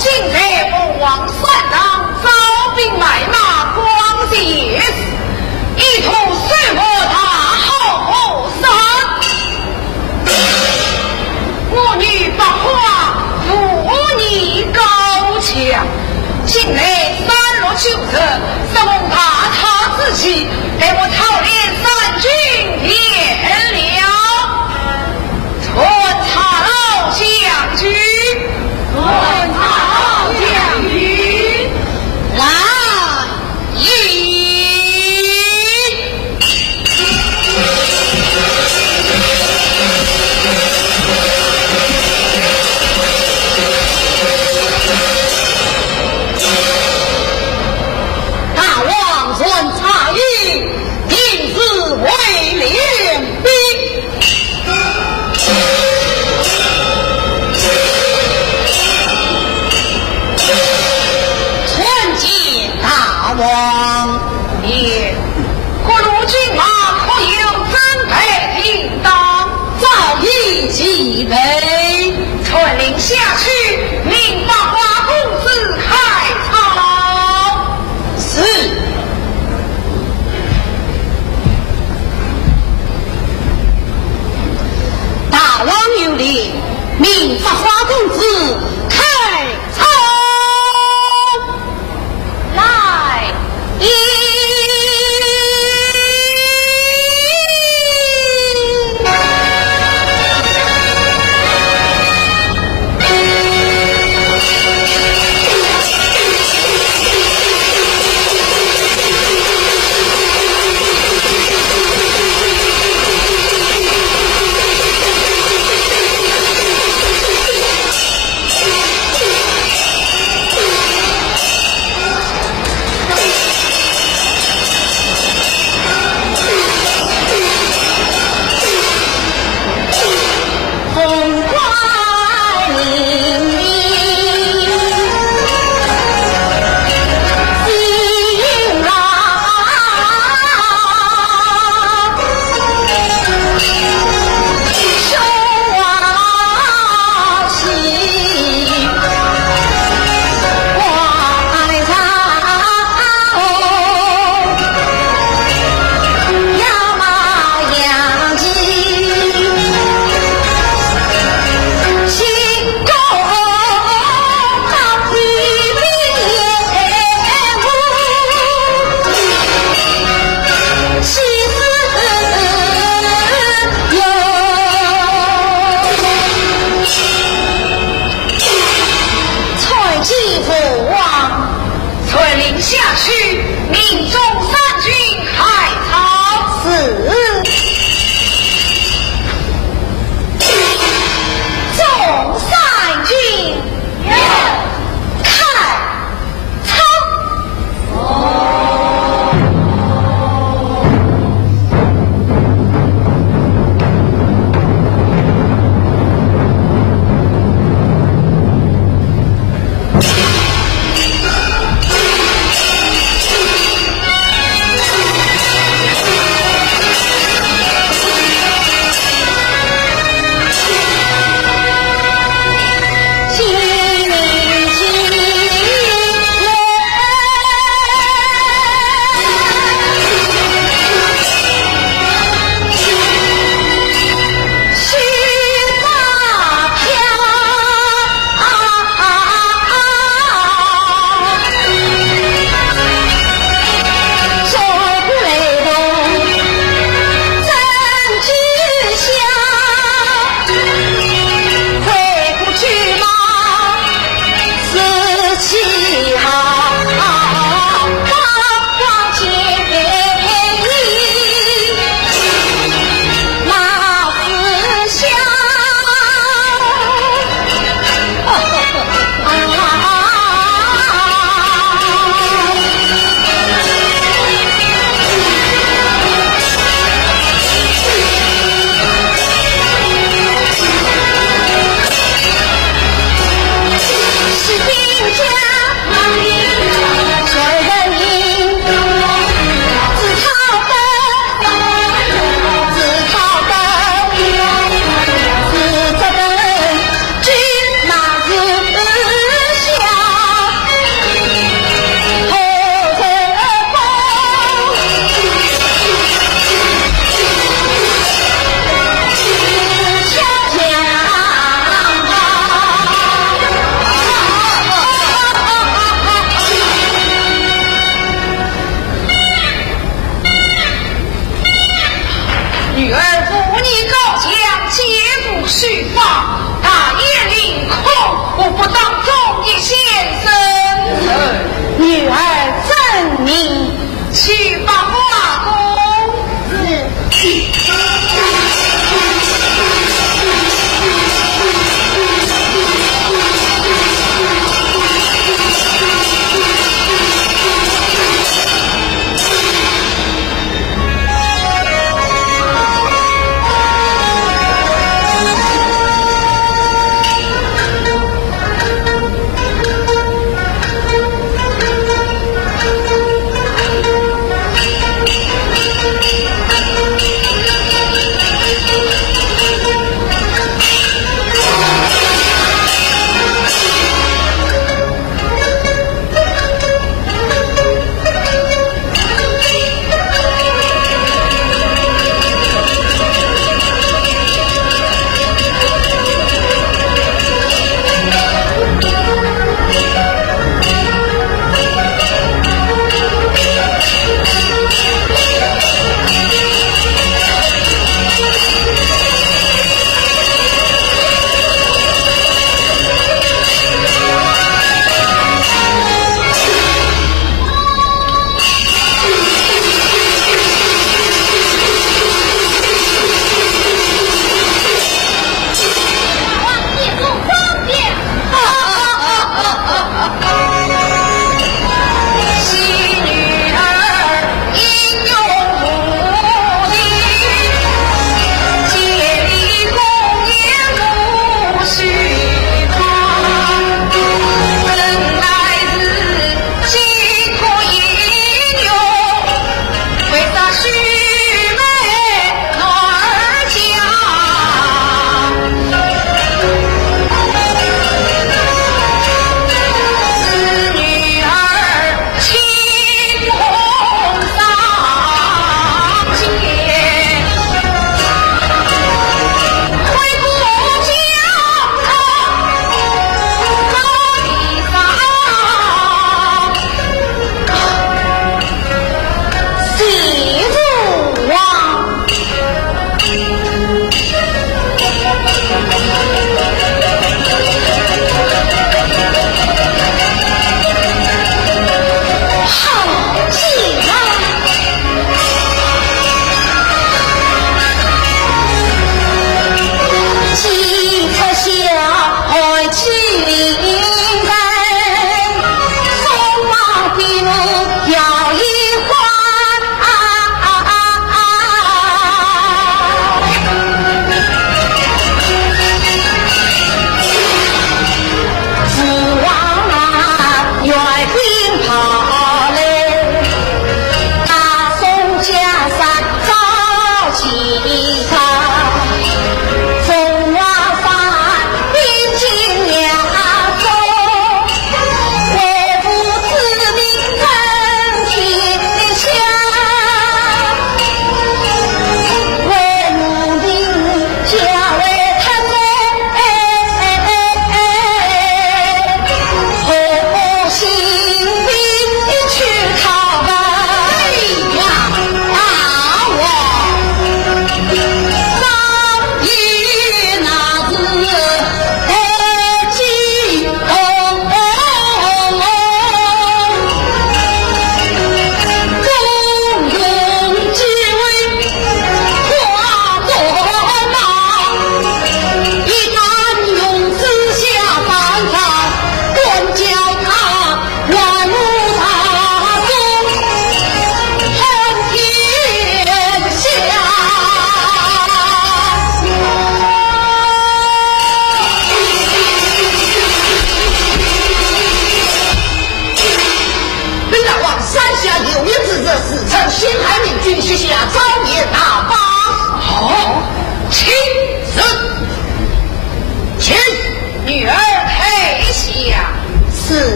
今来我王三郎招兵买马，光是野史，意图水我他后山。我女百花，妇女高强，近来三落九折，使我怕他自己给我操练三军练了。春茶老将军，春茶老将军，来迎。大王春茶饮，定是为练兵。参见大王爷，各路军马可有分配应当？早已齐备，传令下去，命八花公子开操。是。大王有令，命八花公子开操。来，一。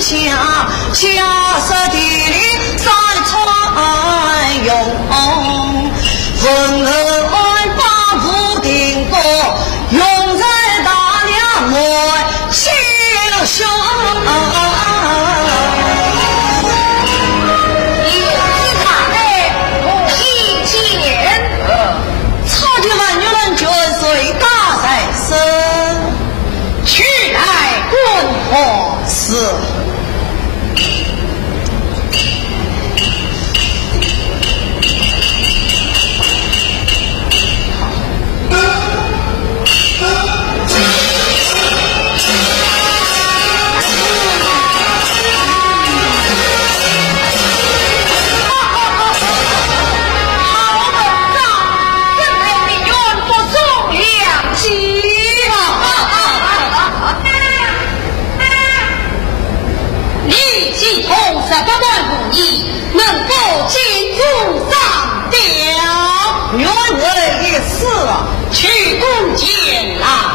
下，下色地里山川涌，混合把不定过，用在大梁外心胸。是。去共见啦！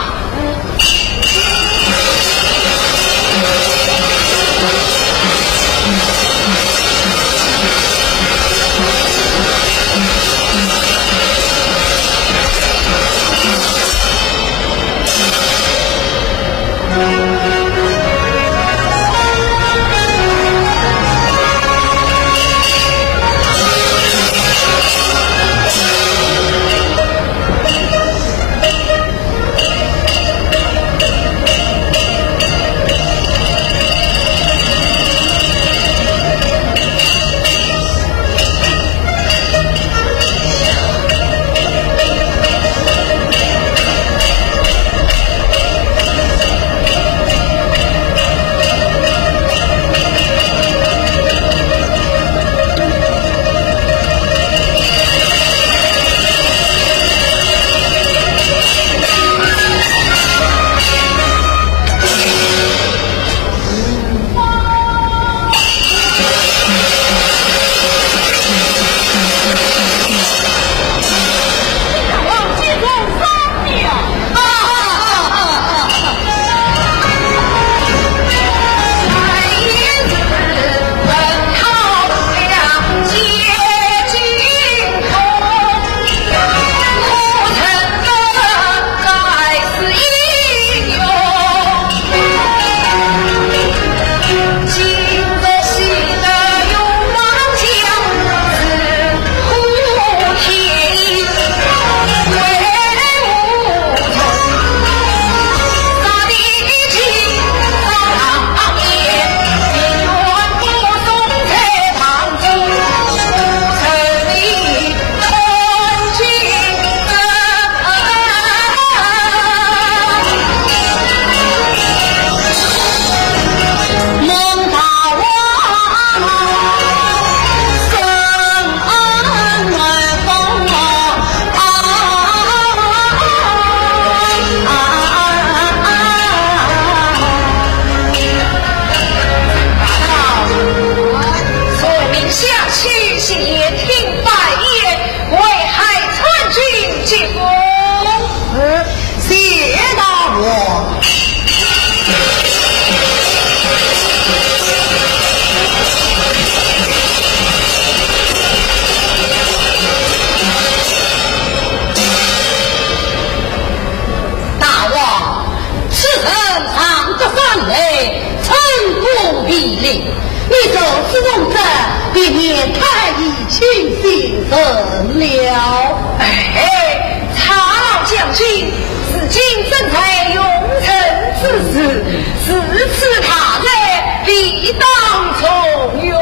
避免太乙清醒人了。哎，查老将军，此今正在用臣之时，此次他来，必当从用。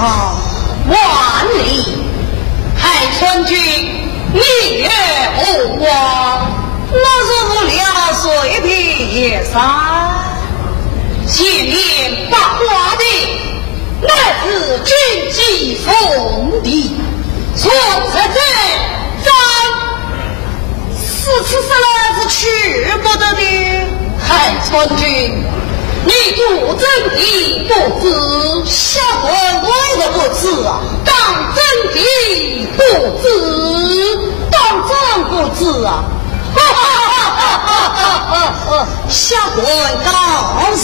万里海川君，你月无光，那是不了水平也山，前面八卦的乃是军机封地，说实在4次死了是去不得的。海川君，你不真的不知，下官为何不知啊？当真的不知，当真不知啊！下官告辞。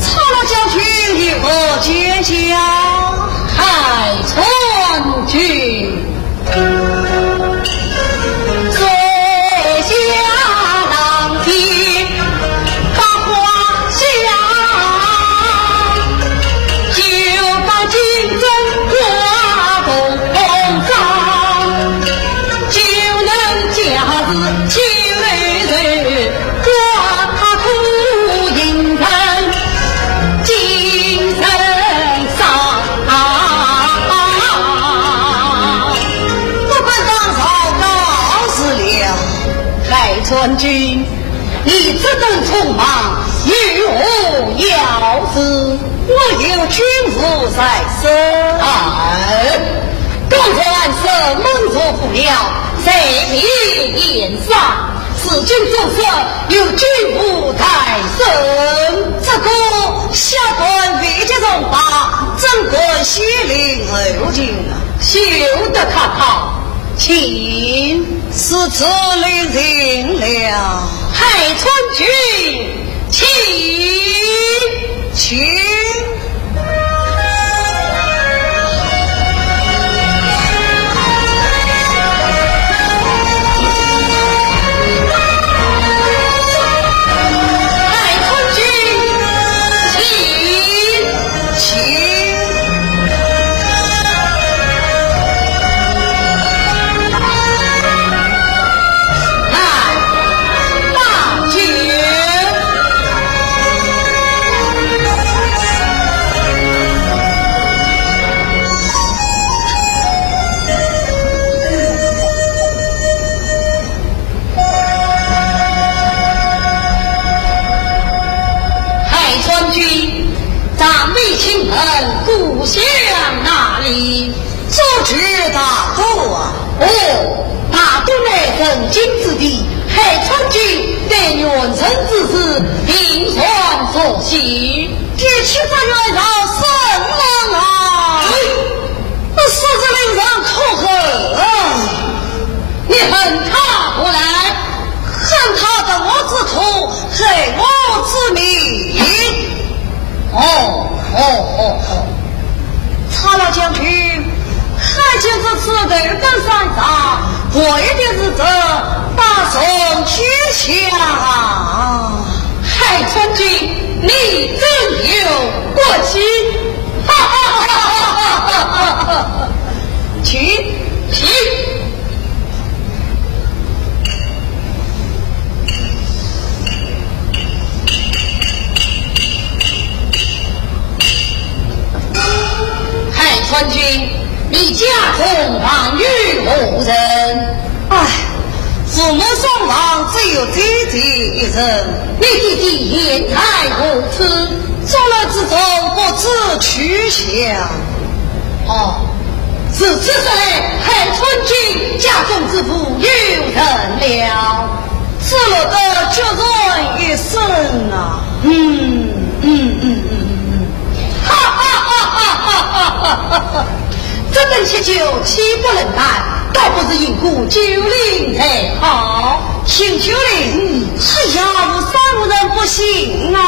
曹老将军与我见驾。海川君。川君，你这等匆忙，与我要事，我有君父在身。刚才是蒙主不了，谁明言上？此君做事有君父在身，这个下官未接重罚，正官西陵后进啊，休得他逃，请。是此令人了，海川君，请。故乡哪里？所知大都啊！大都乃曾经之地，海川君对元臣之事，并算所系。这岂不元朝什么啊？那狮子令人可恨！你恨他不来，恨他的我之徒，害我之名。曹老将军，海军这次斗登山上，我一定是这大宋天下啊！海川君，你真有过气！去。川君，你家中亡于何人？父母双亡，只有姐姐一人。你弟弟言才如此，众人之中不知去向。此次来，海川君家中之父有人了，死了的决然一生啊！这等七九岂不能耐，倒不是因故九龄才好。请九龄，我3人不行啊！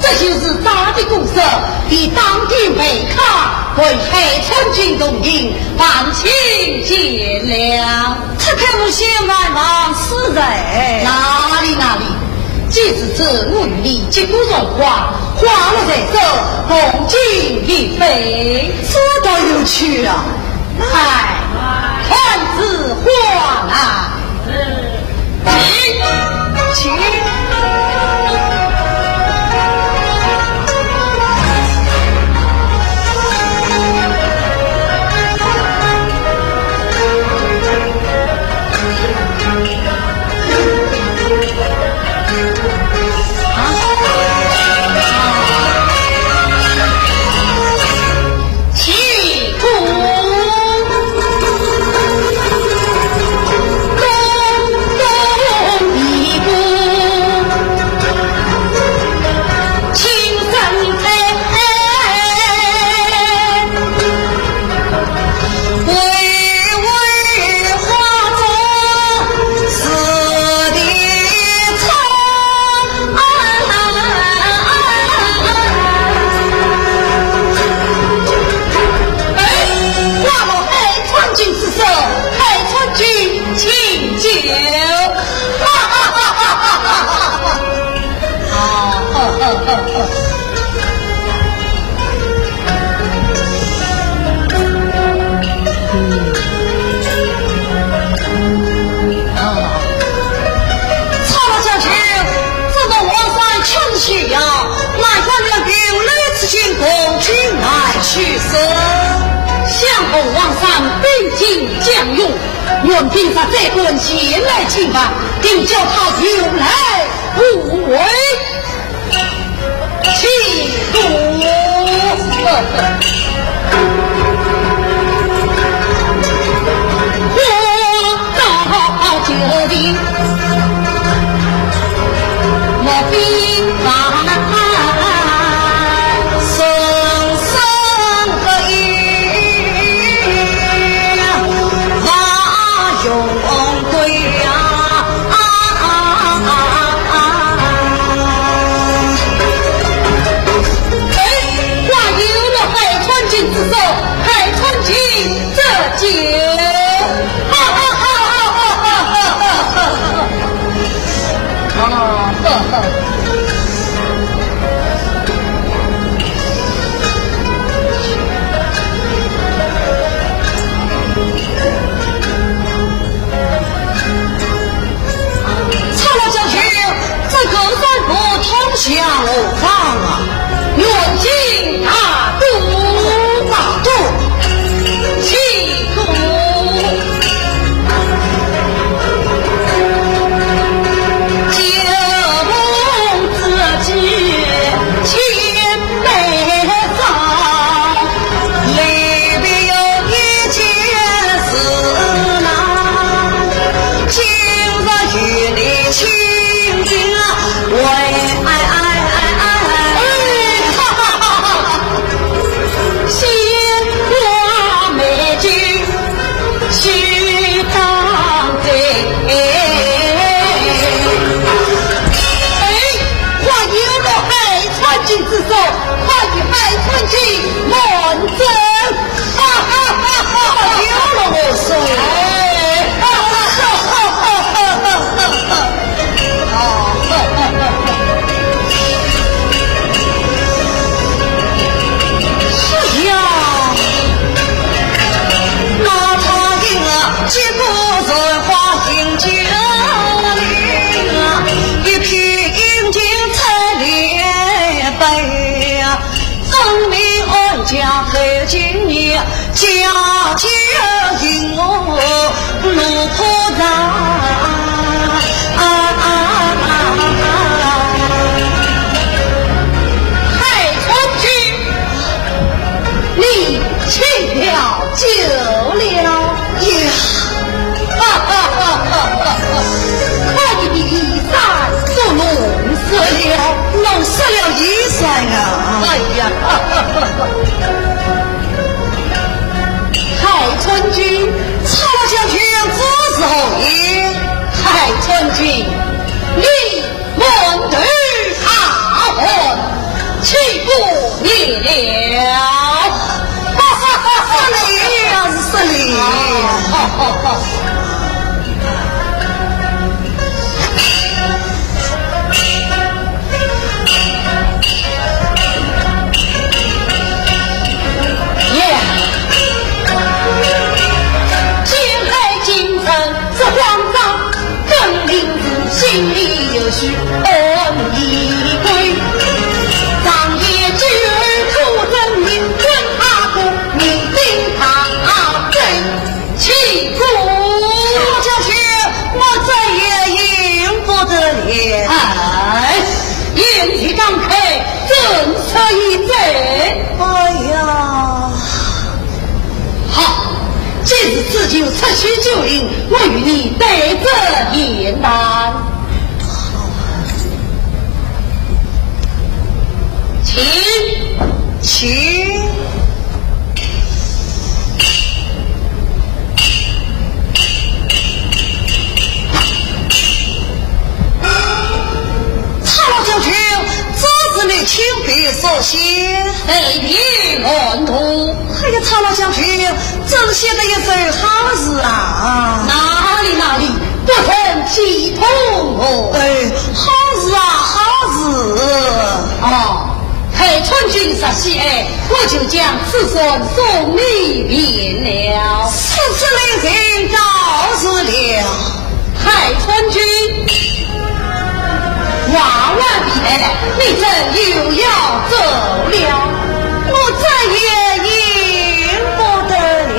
这就是大的公社，以当今为卡，为海川君动营，放请见谅。此刻无限万望死人，哪里？即使这我与你结骨荣华，花落在手，共进一杯，这倒有趣啊！传子话来，请。同王上并进将勇，愿凭他这棍前来侵犯，定叫他由来不为气度。我到九定，我兵法。下楼房啊，愿进大都大都气度，九龙自己千杯造，里边有一件事难，今日与你亲近为家家迎我路破长，太冲君，你请了酒了呀！可你的衣衫都弄湿了，弄湿了衣衫啊！哎呀！太春君，曹将军子子后也。太春君，你问对他婚，岂不灭了？是你。心里有许恩义归，当夜之徒真名跟阿公，你定他真气骨。小姐，我再也赢不得了。哎，眼睛张开，正色一贼。哎呀，好。今日自就撤去旧营，我与你对着言谈。请。曹老将军，这是你亲笔所写，内篇乱涂。哎呀，曹老将军，真写的一份好字啊！哪里，不曾体通哦。哎，好字啊，好字。哦，太春君所喜爱，我就将此孙送你便了。此次令人告辞了。太春君，娃娃别，你怎又要走了？我再也赢不得了。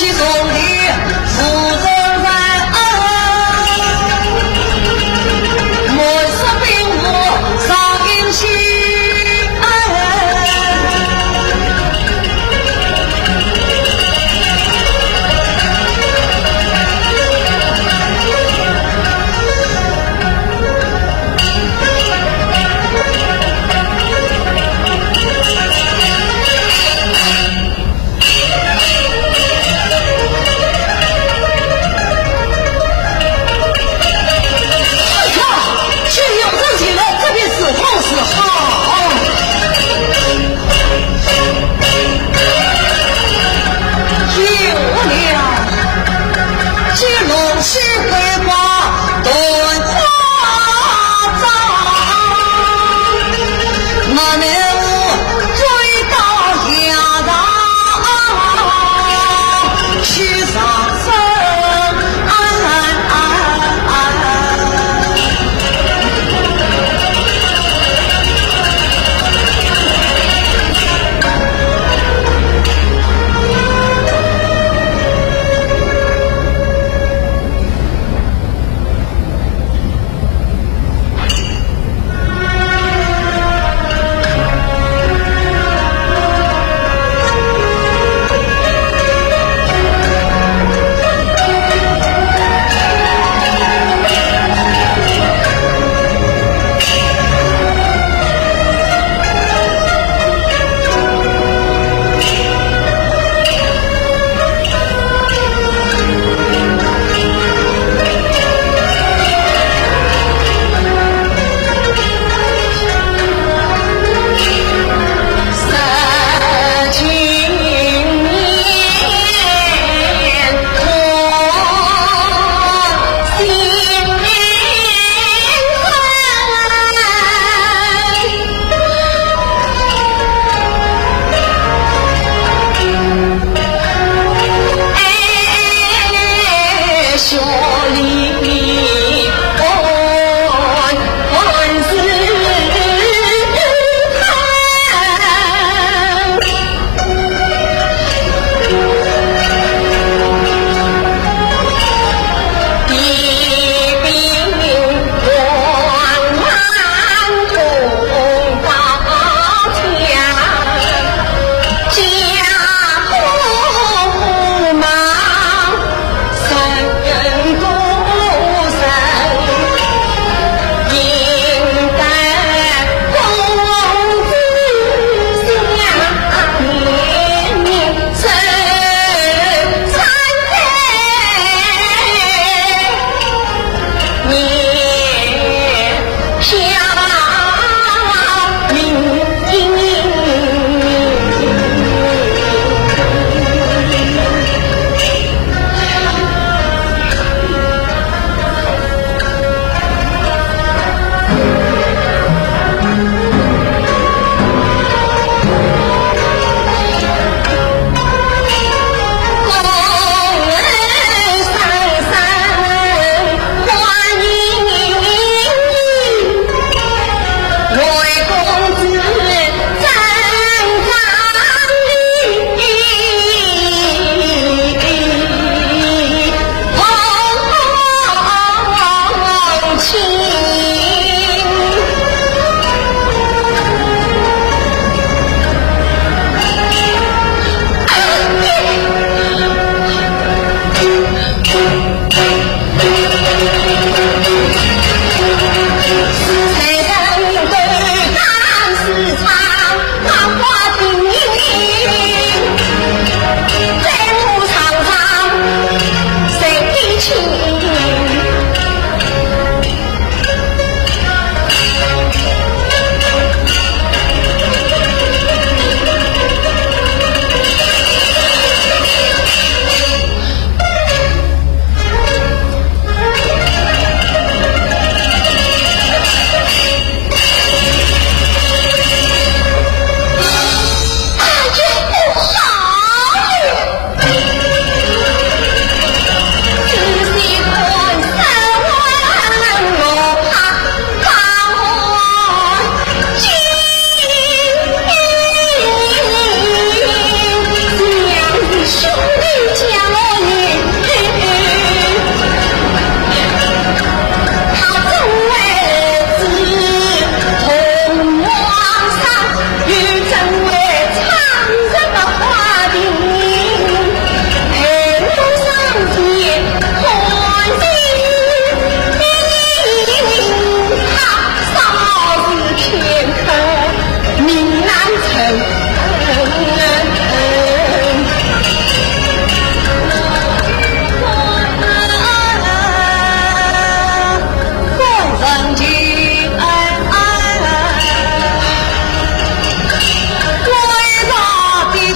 起送礼，负责在莫说并无上阴气。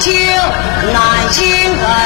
就南京来。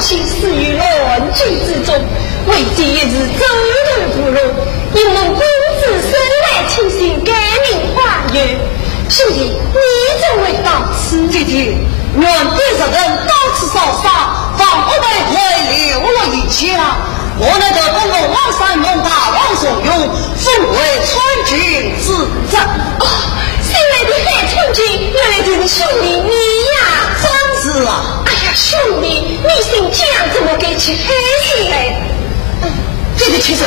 行死于乱军之中，为敌一日走投无路，因蒙公子生来清醒，改名化月。兄弟，你怎会到此？姐姐，原对着人到此烧杀，防不被回流了一家。我那个公公王山蒙大王所用，奉为川军之战。哦，新来的海川军，原来就是兄弟你呀！真是啊！哎呀，兄弟，你姓姜，怎么给起黑心来？这个其实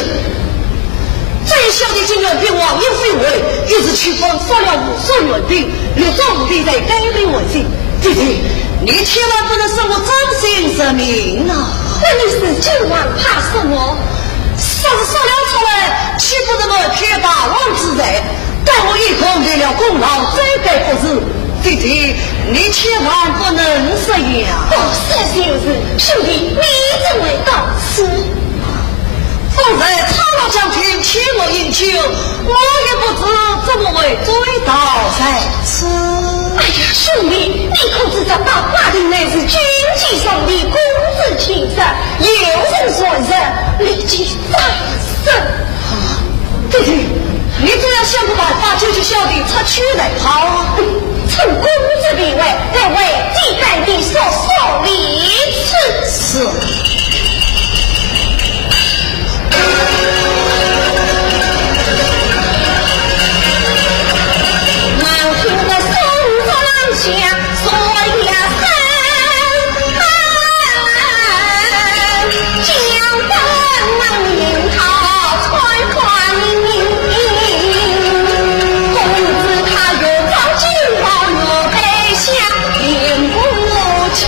最小的金元兵王英飞为，一直去封杀了5所援兵，留着武力在改名为姓。姐姐，你千万不能使我真心之命啊！那你是今晚怕什么？杀了出来，岂不能够撇大王之罪？待我一空为了功劳，再改不是。姐姐，你千万不能这样。哦，是就是，兄弟，你怎会到此？方才曹老将军请我饮酒，我也不知怎么会追到在此。哎呀，兄弟，你可知道到法庭乃是军纪上的公子情深，有人说人，立即斩首。弟弟，你只要想个办法救救小弟出去来跑啊！趁公子必位，在为祭拜地所受理此事。难听的松庄下说呀声，江东能引他穿宽明，公子他又遭金宝又被下连不清。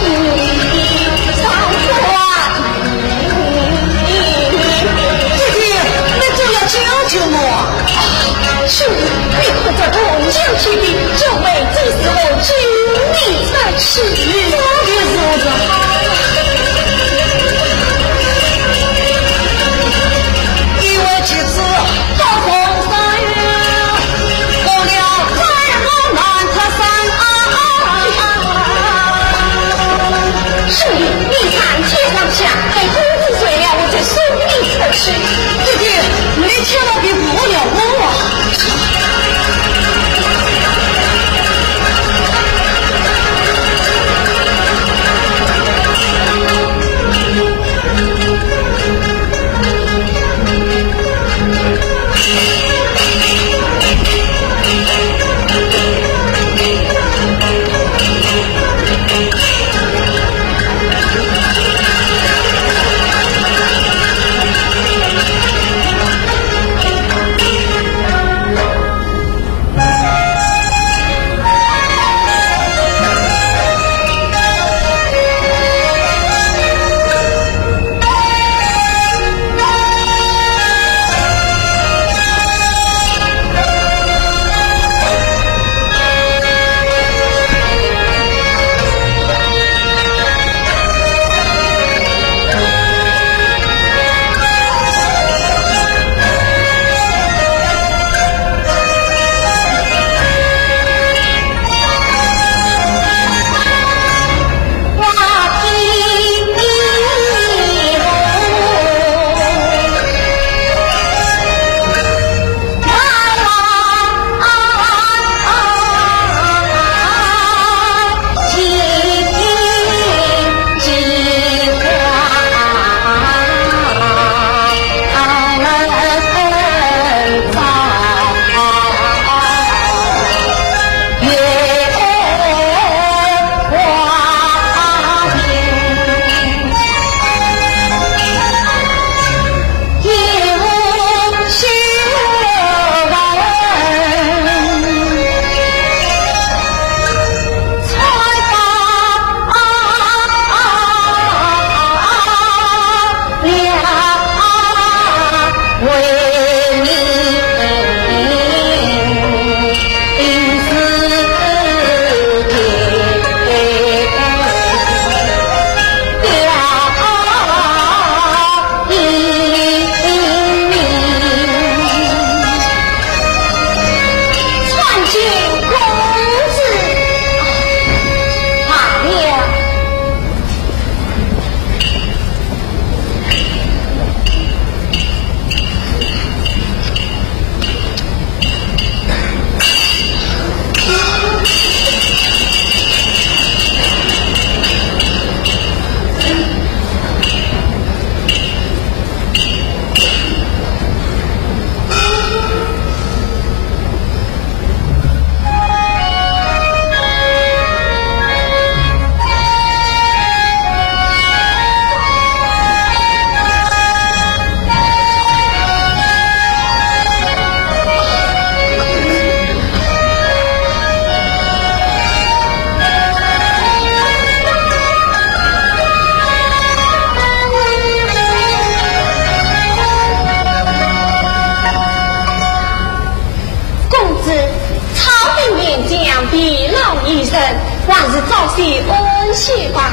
些恩谢吧。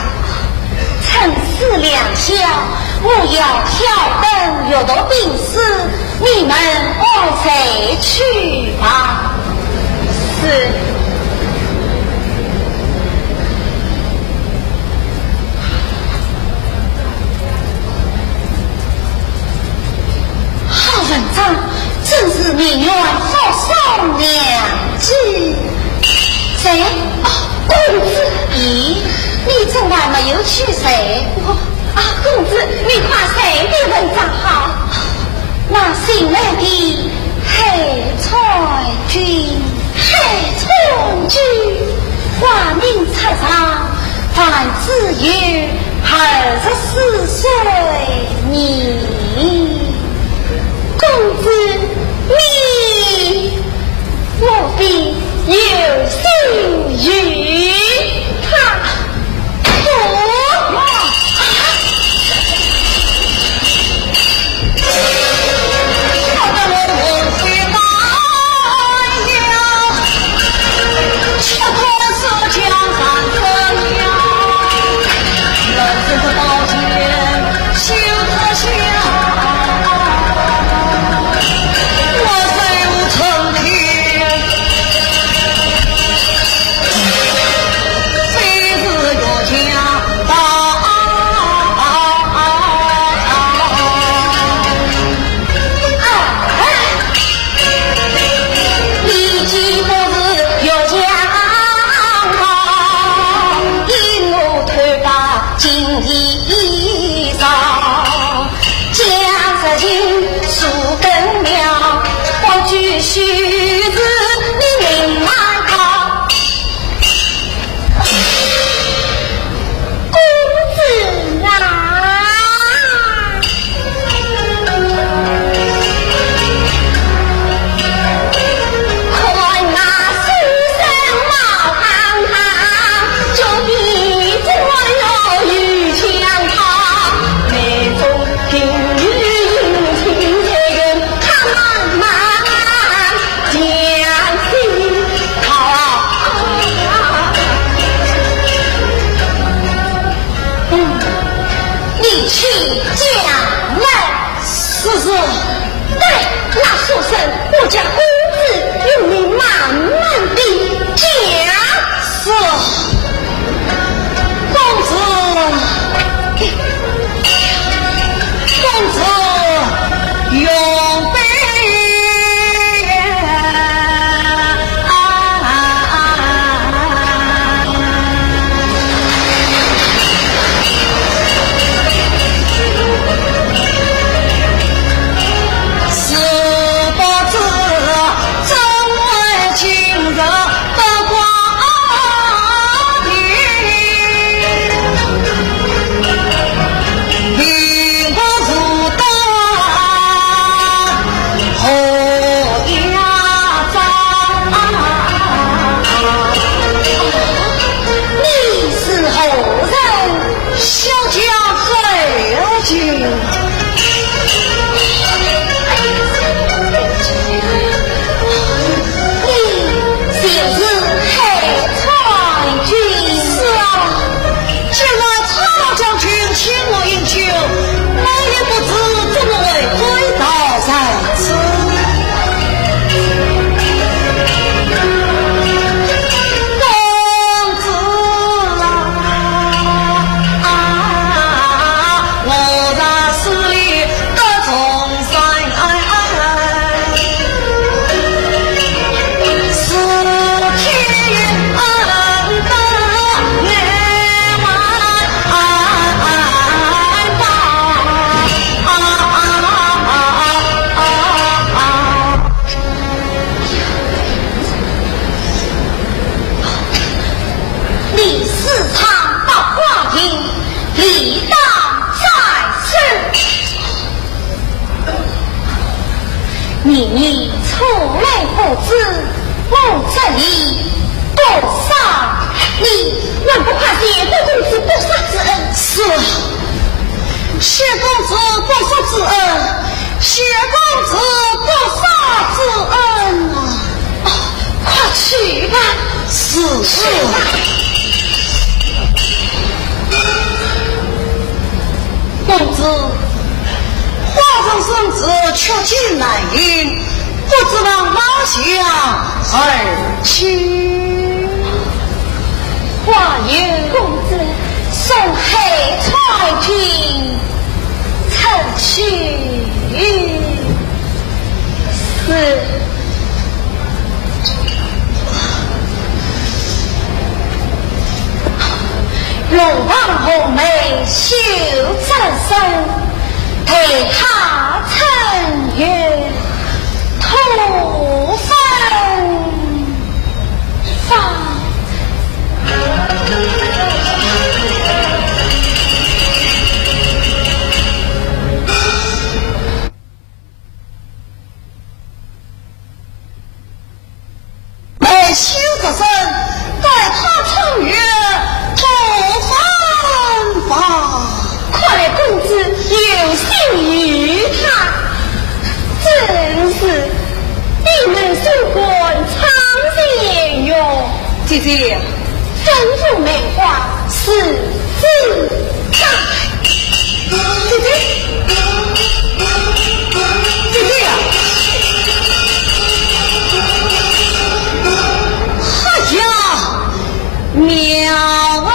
趁势两宵，我要挑灯阅读病史，你们往谁去吧？是。好文章，正是名媛附送娘子。谁？公子。咦，你怎还没有去谁？公子，你看谁的文章好？那新来的黑彩君，黑彩君，花名才上，还只有24岁你。公子，你我必有幸于他。你从来不知我这里多少，你万不怕谢公子不杀之恩？是，谢公子不杀之恩，谢公子不杀之恩啊！快去吧，是。子，皇上圣旨却进来迎，不知往哪下而去。话言公子送黑彩军曾去是龙王红梅秀赞生，陪他乘月土分方。梅秀赞生带他乘月快来公子有幸于他，真是闭门收官苍天哟。姐姐，吩咐梅花是自在。姐姐，姐姐呀，哎呀，妙啊！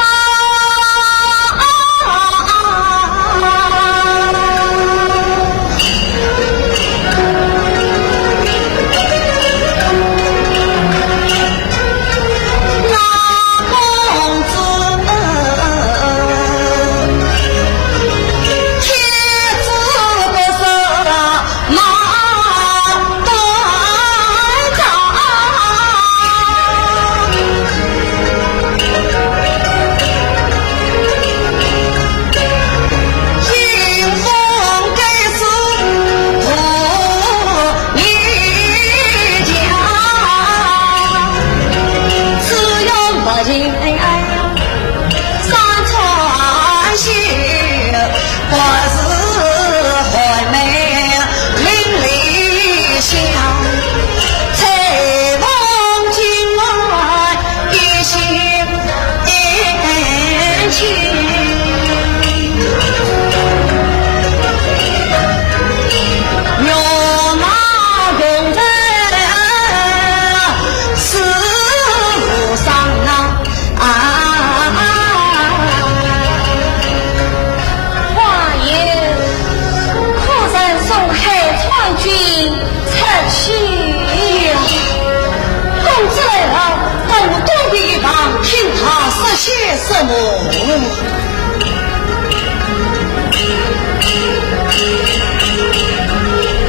什么？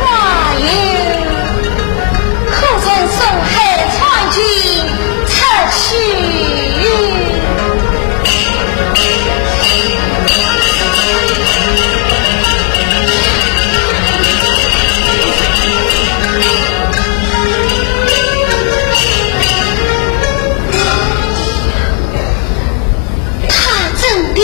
话言，可曾送黑川军撤去？他真的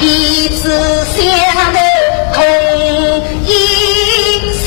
一次相的同一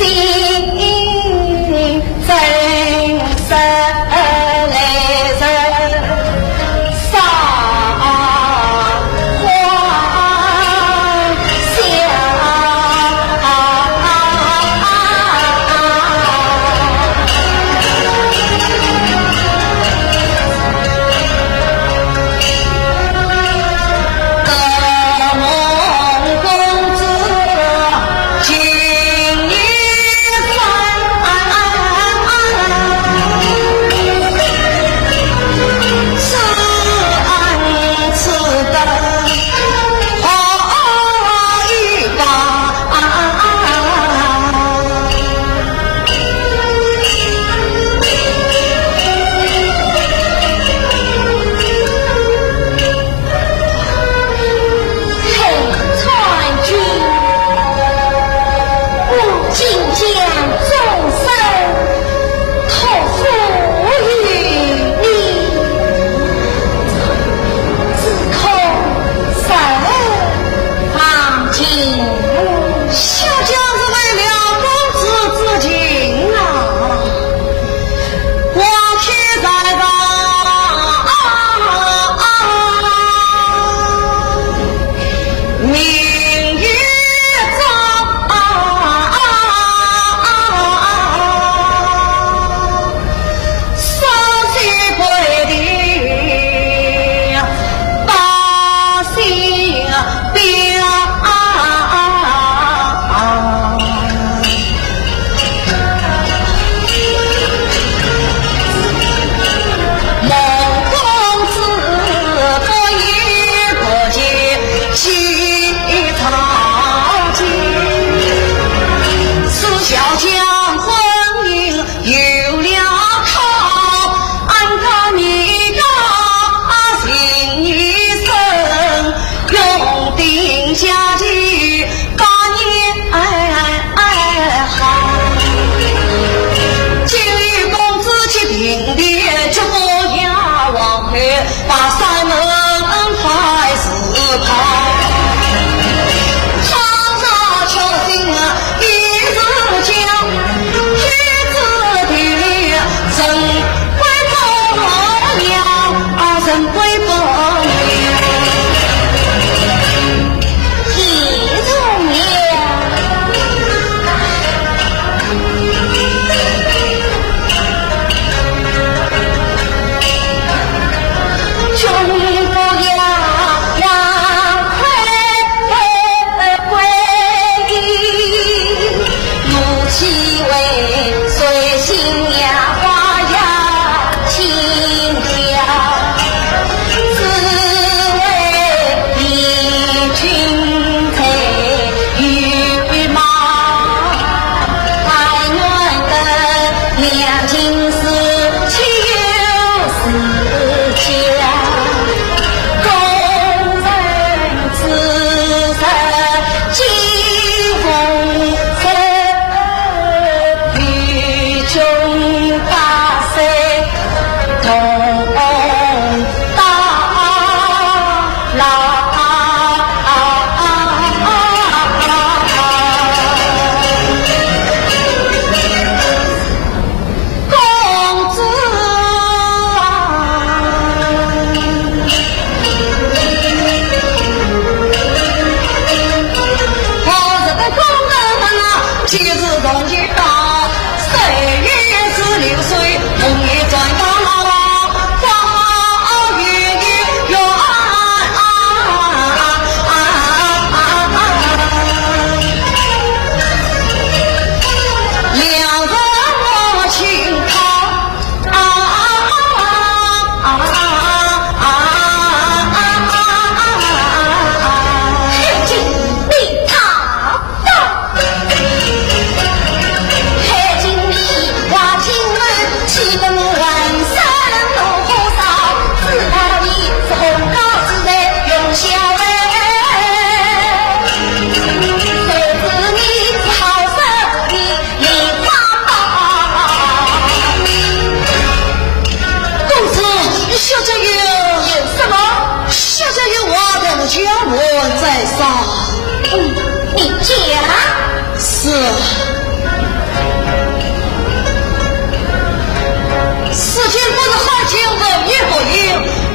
事情不是好情人也不应，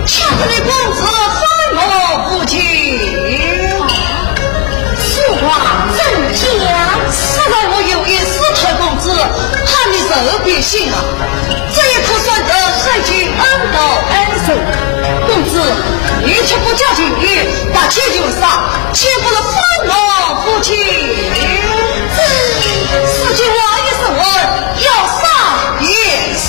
恰是你公子反我不敬。此话怎讲？实在我有一师太公子，喊你特别信啊！这也可算得率君恩到恩受。公子，你却不讲情义，把钱就杀，岂不是反我不敬？事情我也是问，要杀也杀。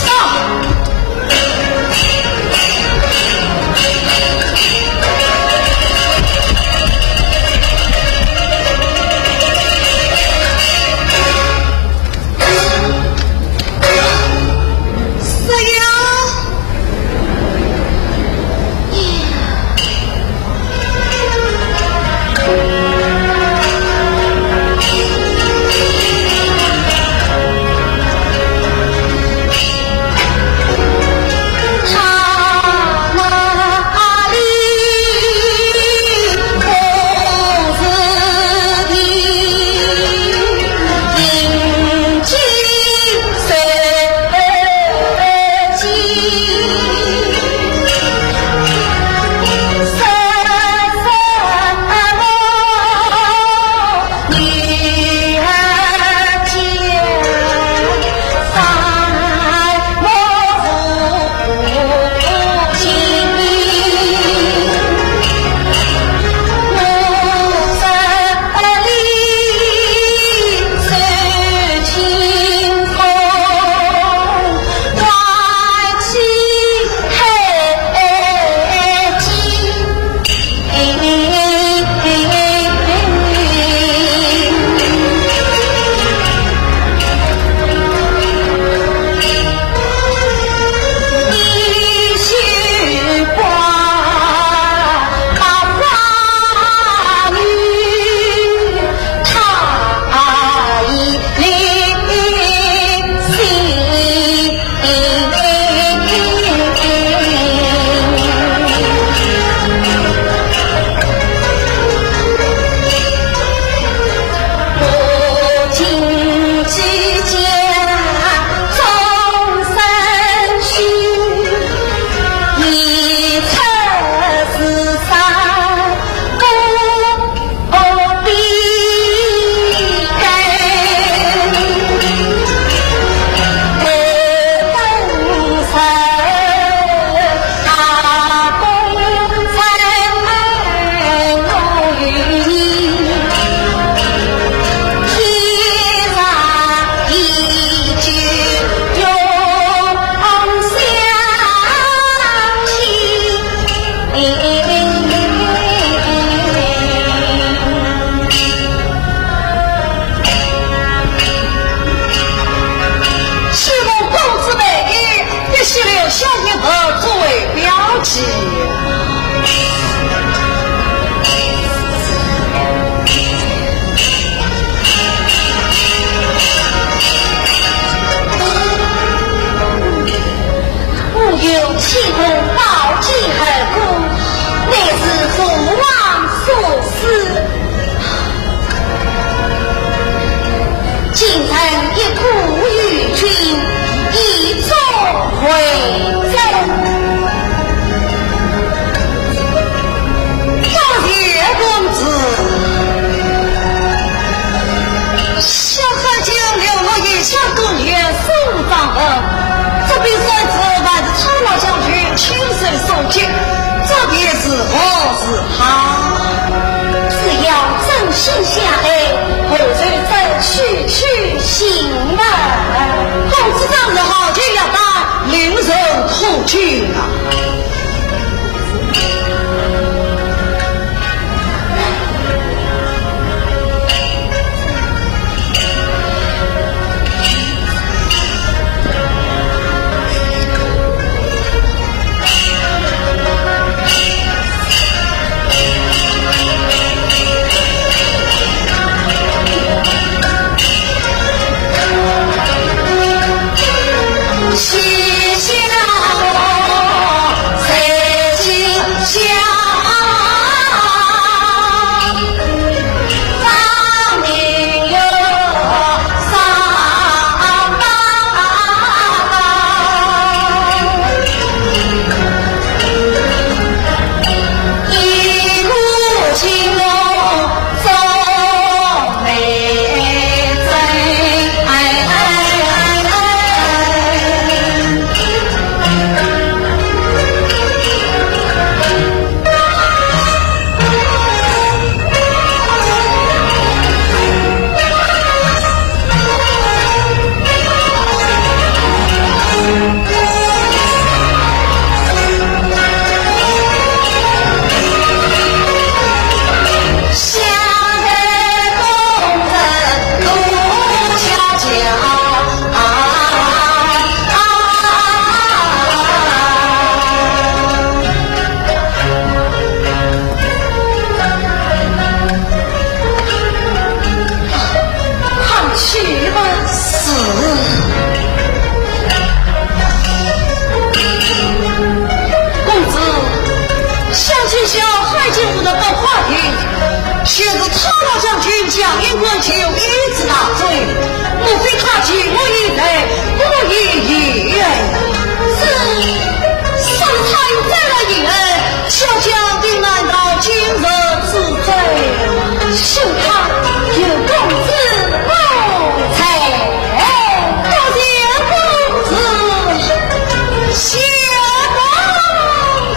相因官求一直大罪，莫非他情我一人不一言？是上台再来引恩，小将的难道今日自罪？是他有公子不才，多谢公子，谢公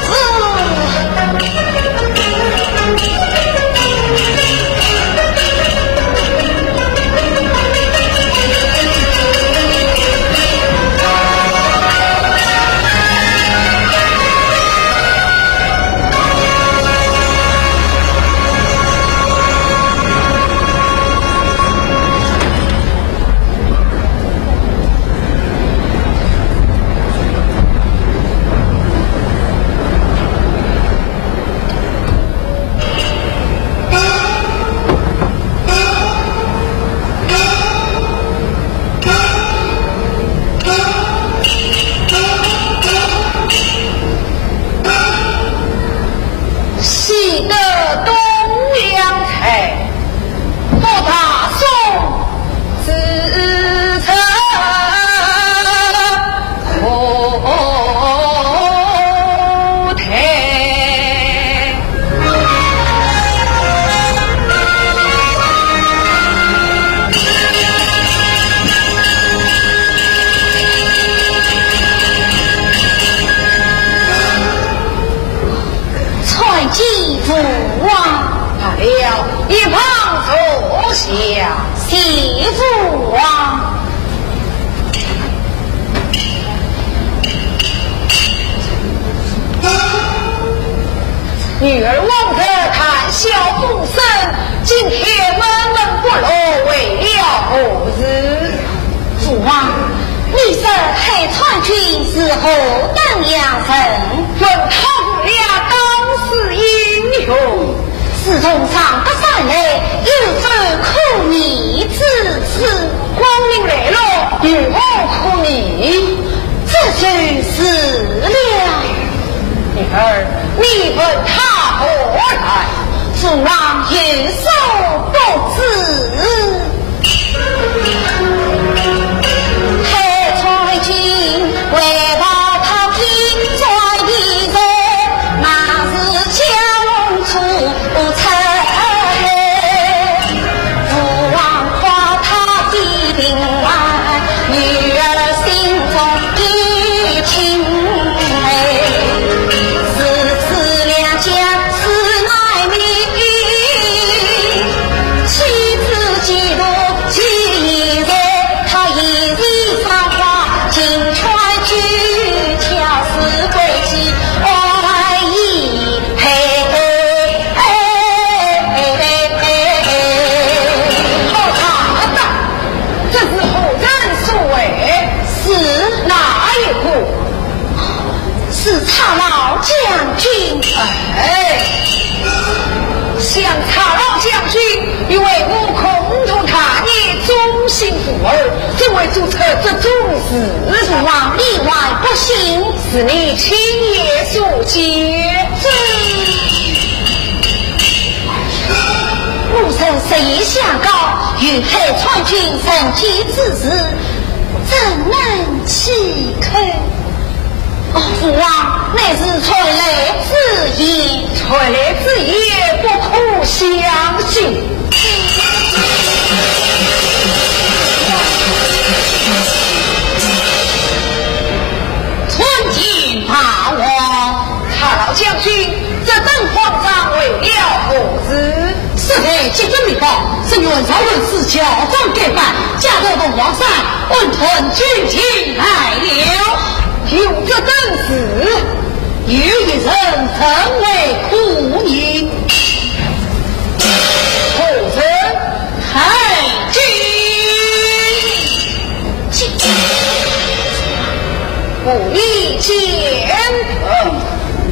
子。一旁坐下，媳妇啊，女儿望着谈笑风生，今天闷闷不乐，为了何事？父王，你是黑川军是何等样人？问他不了当世英雄。自从上得山来，有否可逆之词？光明来了，与我可逆，这就是了。女儿，你问他何来？父王有所不知，黑川军为报他拼在一人，那是江龙出城。父王夸他的平安，女儿心中一情美。此次两家是乃命，妻子嫉妒其一人，他一日三花金钏具，巧思诡计爱意配。好他的，这是何人所为？是哪一个？是差老将军。哎，像他老将军，因为我空同他也忠心不二，怎会做出这种事？父王例外不行，是你亲眼所见。吾臣实已相告，与黑川军身体之事，怎能弃口？父王，乃是传来之言，传来之言不可相信。春进大王，他老将军，这等皇上为了何事？是非即准禀报，是愿朝论事校长改办，驾得同皇上温吞军情来了。有这等事，有一人曾为苦宁，何人？太君。不宜见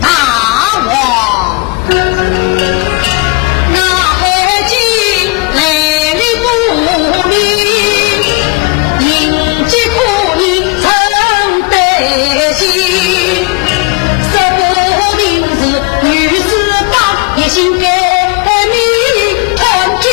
大王，那黑军来历不明，迎接苦宁曾得心，什么名字女子当一心给你团军。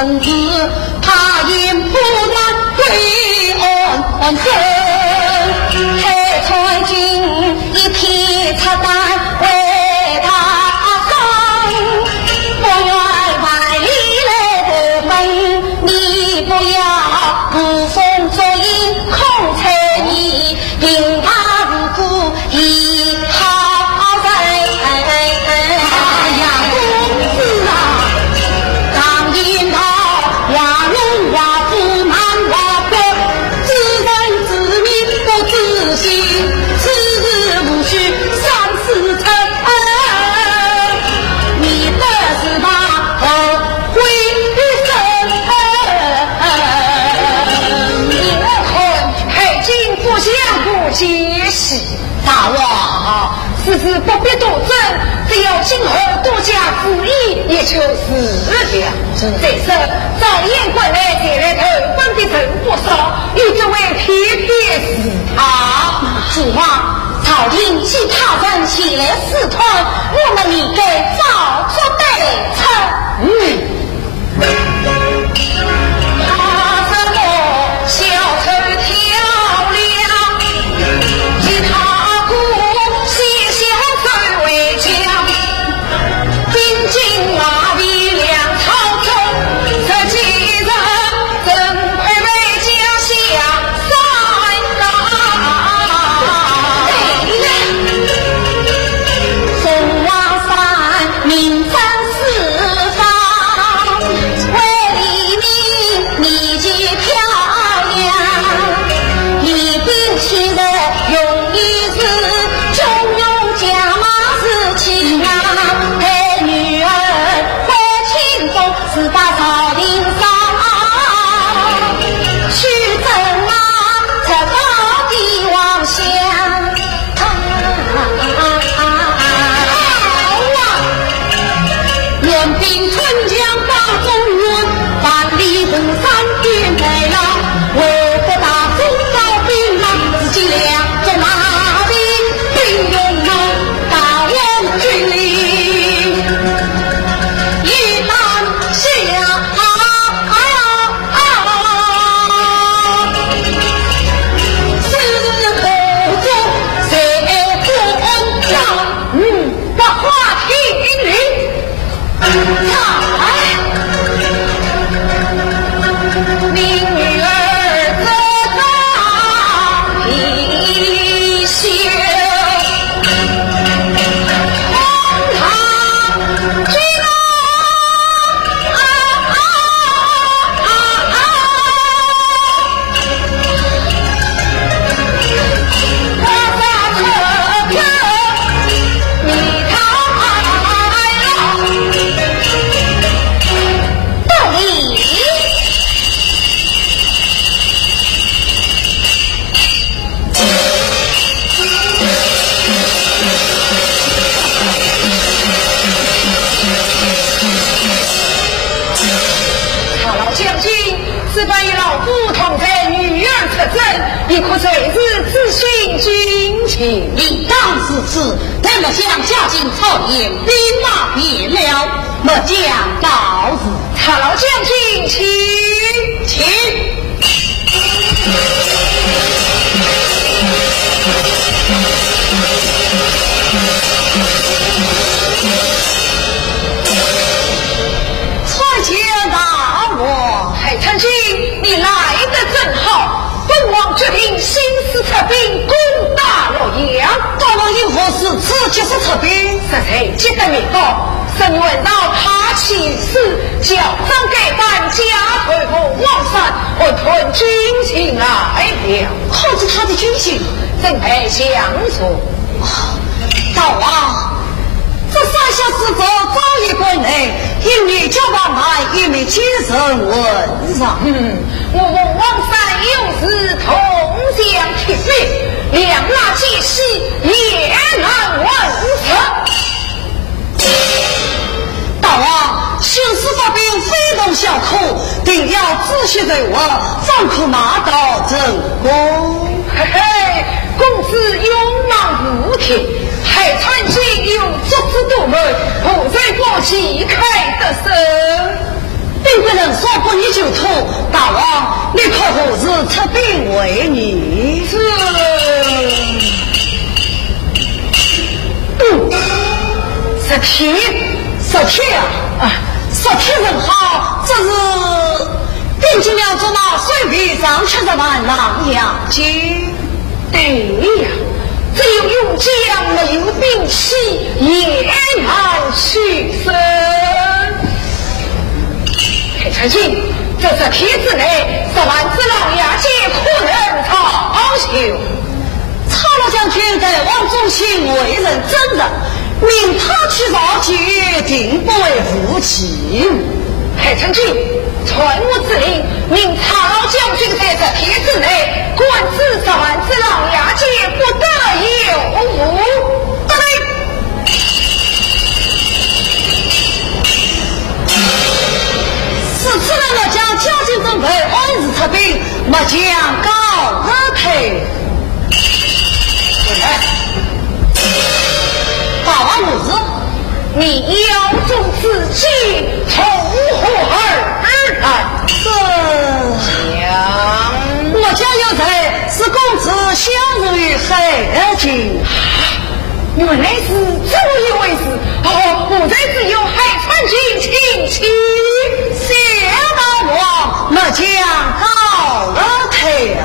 身子，他因不然对岸生。黑彩金一匹彩带为他生，我愿万里来得分，你不要捕风捉影空猜疑，凭他如故一好人。哎呀，公子啊，当引导话龙话虎难话白，自人自命不自信，此事无需三思忖。你的是他后悔深。你看海景不相不解释，大王此事不必多争，只要今后多加注意，也就是了。再说早宴过来，再来头分的人不少，有这位偏偏是他。主王，朝廷其他人前来私团，我们应该早做对策。他怎么小丑漂亮，其他故写小嘴为将，兵进马逼两朝中，这几人怎会为家乡三纲？宋王山名震四方，为黎民你既漂亮，礼兵起的用意是中用家马是情郎，陪女儿回秦中是把朝廷上，去征啊这高帝王乡。援兵春江把中原，万里红山变美了。我不打中招兵马，自己两着马兵兵勇猛，大王军令一难下。是何中谁不讲？把话听你。命女儿得到貔貅，荒唐君我把车票你逃了。道理他老将军只管与老夫同在女儿出征，亦可随日咨询军情。应当是此，但莫将家境草原兵马别了，莫将告辞。他老将军请。参见大王。海参军，你来得正好，本王决定兴师策兵，攻打洛阳。大王有何事？此就是策兵。实在记得明报，神闻到他起事，教章改办，加退赴王山，我屯军情来了。可知他的军情？正配相说。大王，这三下四走早已归内，因你交王牌，也没精神问上。我王山有事同将铁背，两拉解析也难完成。大王，修士发兵非同小可，定要仔细对我，方可拿到正功。嘿嘿，公子勇往无前，海川军有足之多门，不在过期开得胜。并不能说不你就吐，大王，你可何时出兵为你？是。十天啊！十天人好，这是定金了做那水皮上70万郎呀！对呀，只有用将没有兵器，也难取胜。太成君，这10天之内，10万之狼牙皆可能操休。曹老将军在王中卿为人真人，命他去召集，定不为无忌。太成君，传我之令，命曹老将军在10天之内，官至10万之狼牙界，不得有误。得令。是此人要将家境准备按日出兵，莫将高而退。大王无事，你腰中之计从何而来？我家有才是公子相入于海境。原来是这么一回事。我在只有海川君请起，谢大王，莫将高而退啊！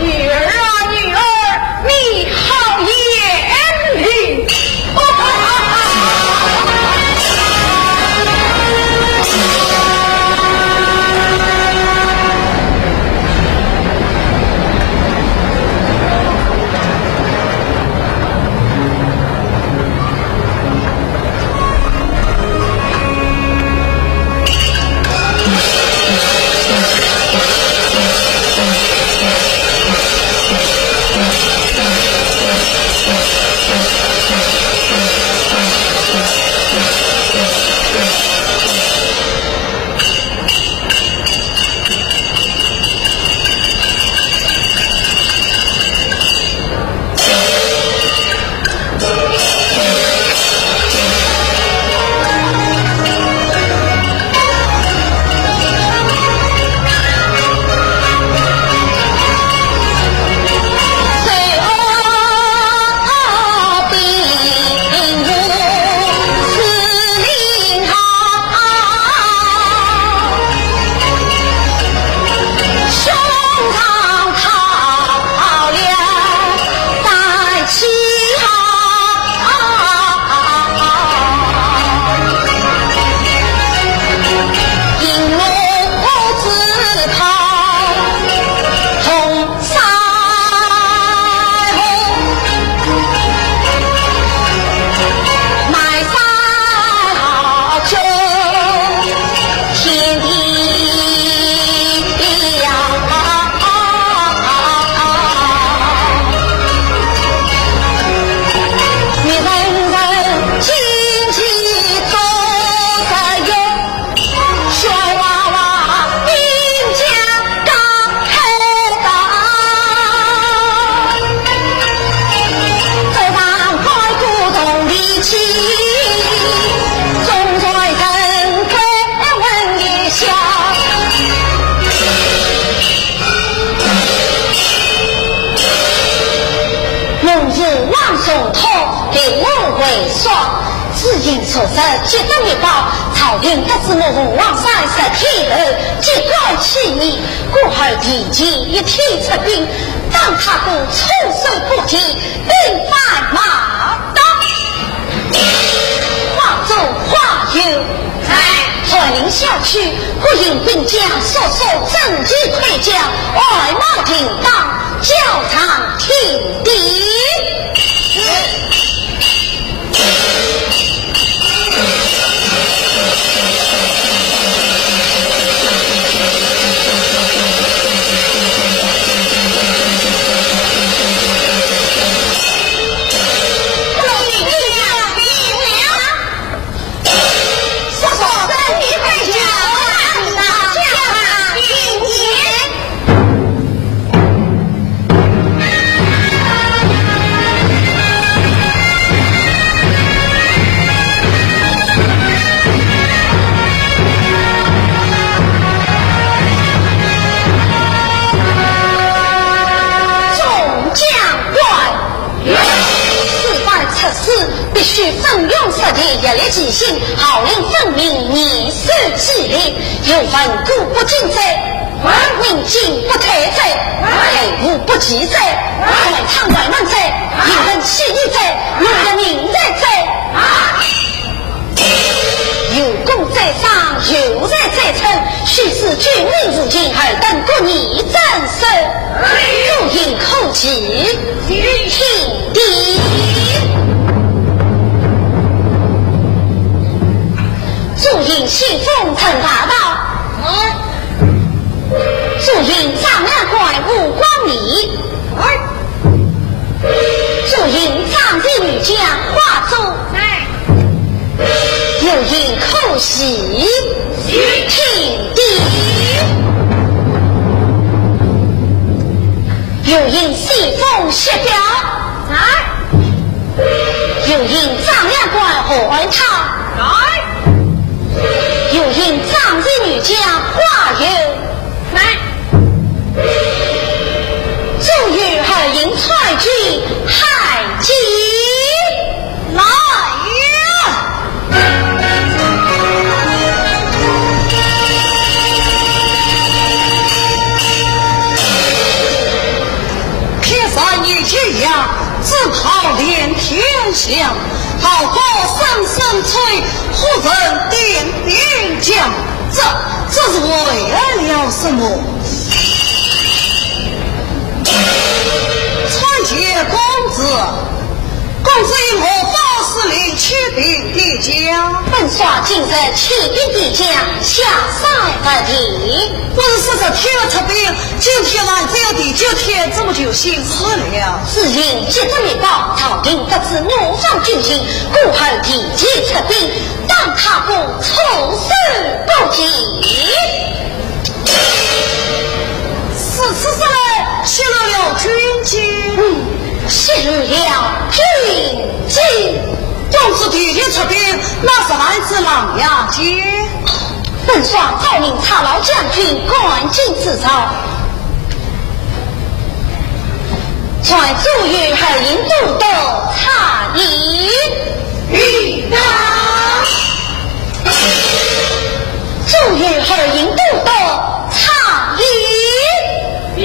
女儿，你好眼力！所设结政一报，朝廷得知我父王山10天后即改起义，故后提前1天出兵，当他国出水不提，兵犯马当。王祖话有率领下去，不引兵将所属整齐盔甲，外貌挺当，交长挺敌。你出事，必须奋勇实地，热烈其心，号令分明，以示纪律。有份故不进者，宁进不退者，内务不急者，外仓外慢者，有人起义者，有人明者者。有功在上，有在在称，须是军令如今，还等过你战胜。录音口气，听敌。祝英信奉陈大道，祝英张牙怪吴光礼，祝英张帝女将华州。有因口喜，听敌；有因西风雪表，有因张牙怪火儿汤，有因张子女将花油，终于还因踹军海基来。自讨连天响，好歌声声吹，呼人点点讲。这是为了什么？参见公子以我发誓令起兵敌将，本帅今日起兵敌将，下山在地。不是说这天出兵，9天完只有第9天，怎么就行事了？只因接着密报，朝廷得知怒放军情，故后提前出兵，当他国措施不及。是来泄露了军机，泄露了军机。总是提前出兵，那是来自琅琊街。本帅诏命查劳将军赶紧自招，传驻于海营都督查营。预到驻于海营都督查营。预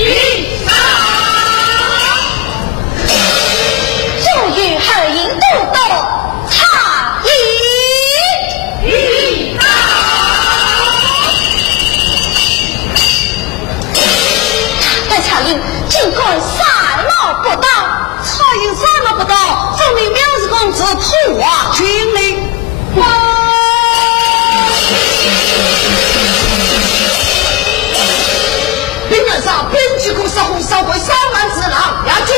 到驻于海营都督查营。预到蔡英尽管赛马不到，蔡英赛马不到，证明苗子公子破瓦军令。兵刃上本局库杀红烧回3万之狼牙军。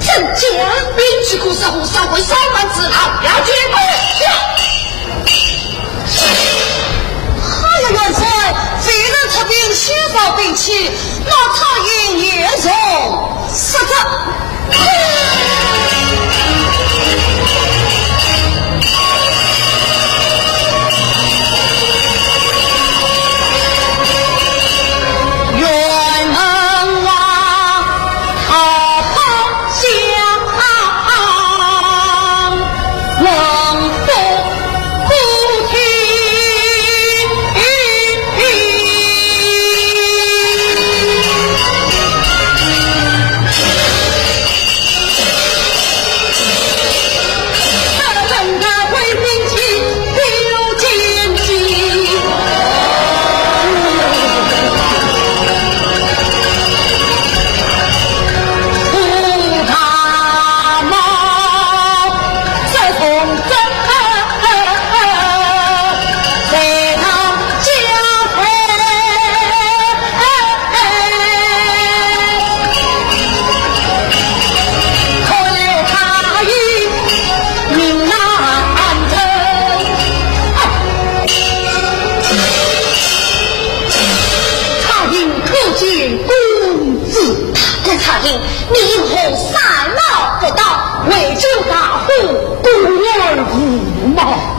镇江兵局库杀红烧回3万之狼牙军。元帅非人出兵，先烧兵器，那蔡英严重失责。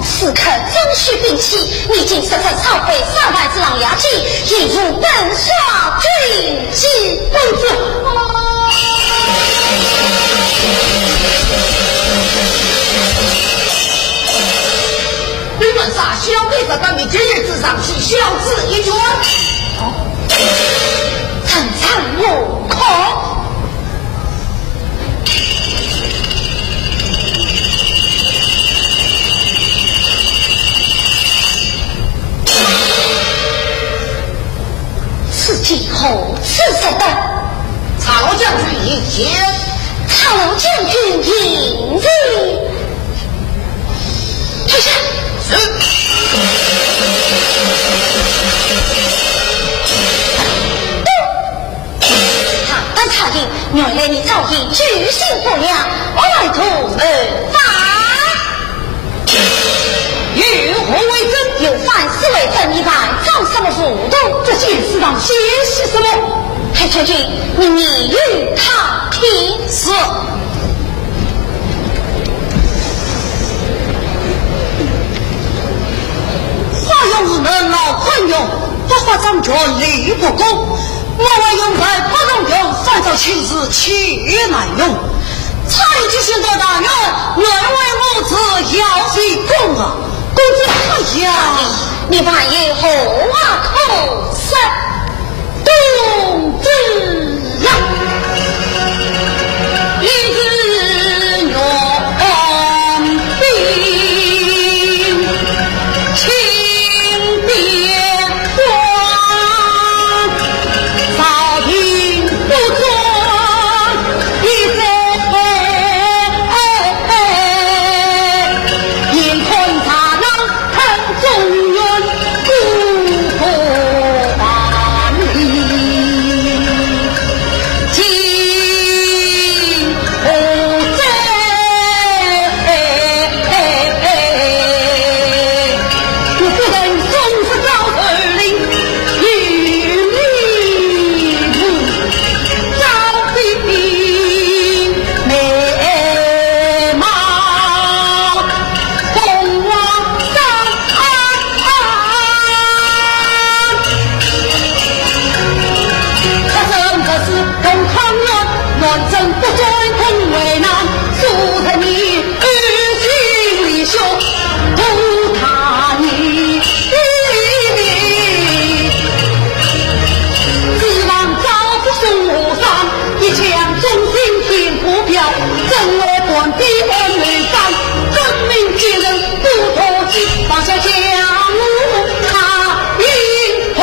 此刻真需兵器，你竟实在操废3万之狼牙计，引入本帅军机公子。你们啥小辈子等你今日之上去小子一拳，层层无可。此计何此手段？曹将军一见，曹将军迎接。退下。是。但查定原来你早已居心不良，外图而发。与何为真？有犯四为真以外，造什么糊涂？这件事上先是什么？太将军，你与他拼是。花用日能老宽用，不花掌权力不公。我为用在不能用，反遭其日却难用。才举行得大人，内为我子要费功啊！公子哎呀，你把以后口舌动之了。一日远兵，轻边关，朝廷不作一再引困他能恨中原孤苦万里，今不在，我不能总是招儿领，与你招兵美貌，风王上他真的是东康人，乱政不准很为难，苏特你日心里修，图他你指望招不苏上，一腔忠心天不表，真为官逼我女犯，真命之人不脱机，放下家务他一回。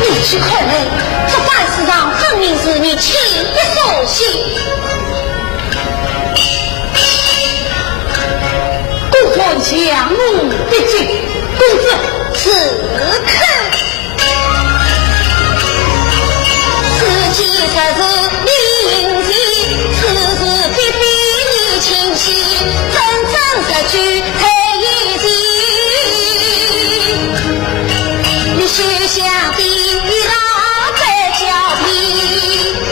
你去快来，这凡事上分明是你情不所系。孤尊相怒必尽，公子此刻，此计才是灵机，此事必比你清晰，真正的去太一计。你许下的老在脚皮，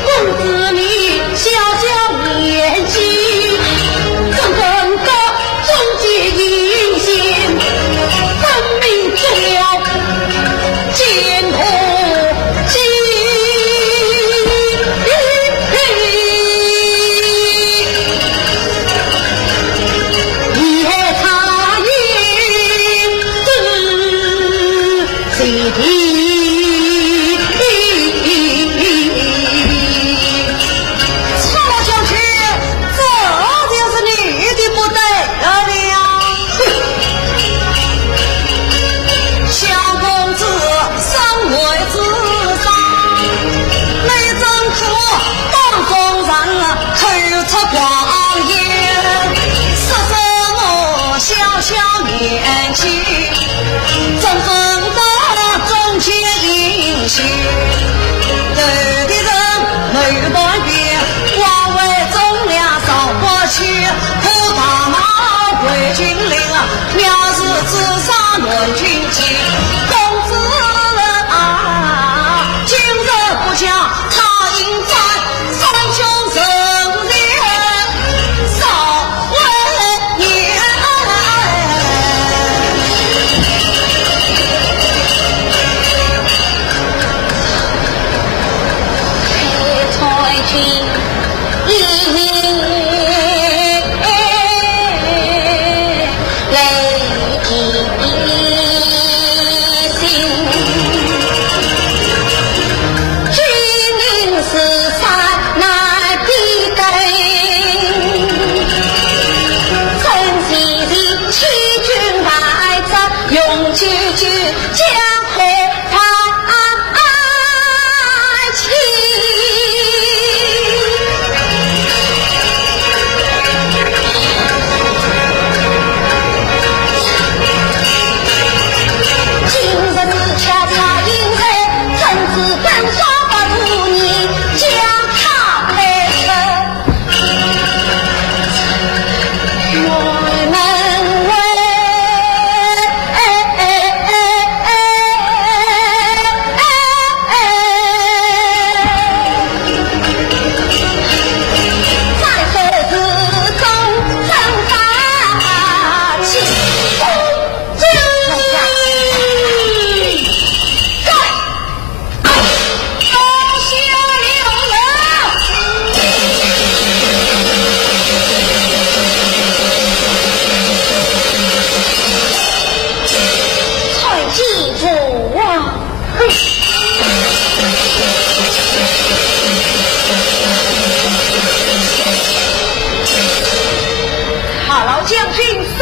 公子你小小年纪，怎能够终结阴险，分明做了奸徒计。夜叉阴子谁地？曹将军，这就是你的不对了。小公子身为子上，没政府当中人口出光颜，说什么小小年纪，真正的中间英雄。对的人没半边，光为忠良扫过去，苦大马归军令，藐视自杀论军纪。公子啊，今日不讲他应在三兄人脸少为年。太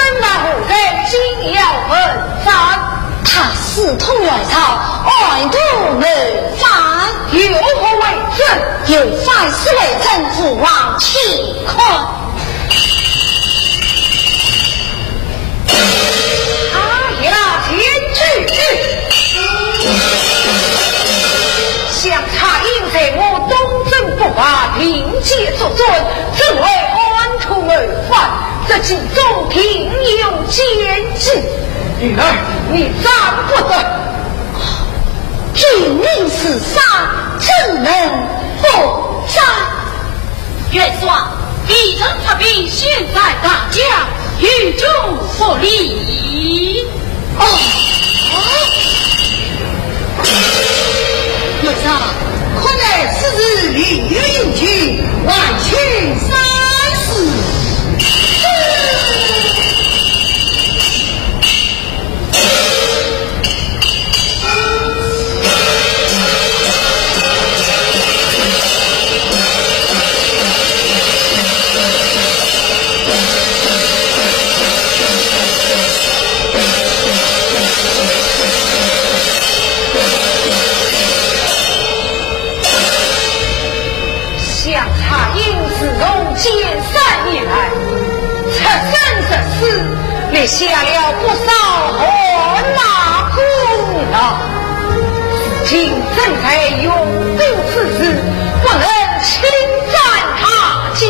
生来何人今要问斩？他私通外朝，外图而犯，有何为证？有犯事为臣父王岂看？想查应在我东征不拔，凭借作准，正为安图而犯，这其中平有奸计。女儿，你斩不得。君命是杀，怎能不斩？元帅，必臣发兵现在大将，与众不离。元帅，快来此日领约应军，万群三死。立下了不少汗马功劳，今正在用兵之时，不能侵占他家。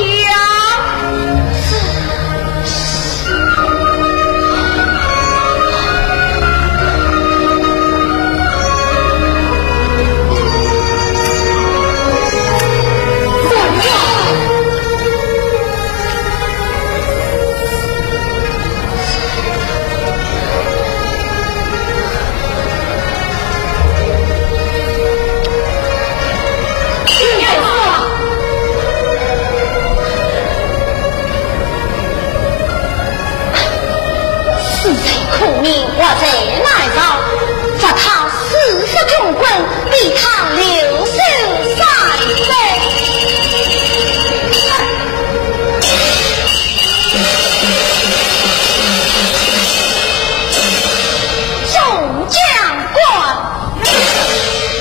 我在来朝，罚他40重棍，逼他留守在北。众将官，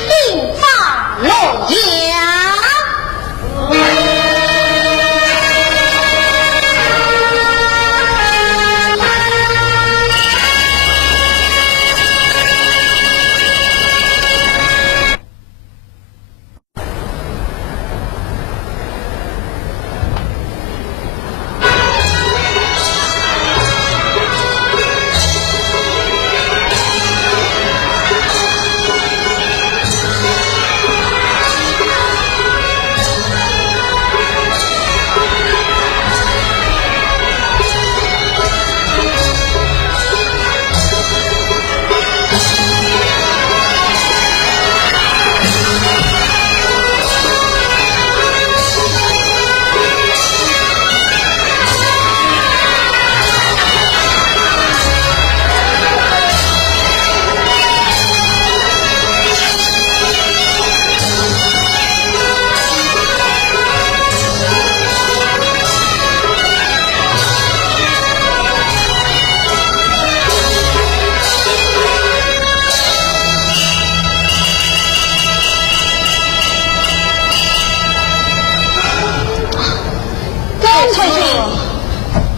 兵发洛阳。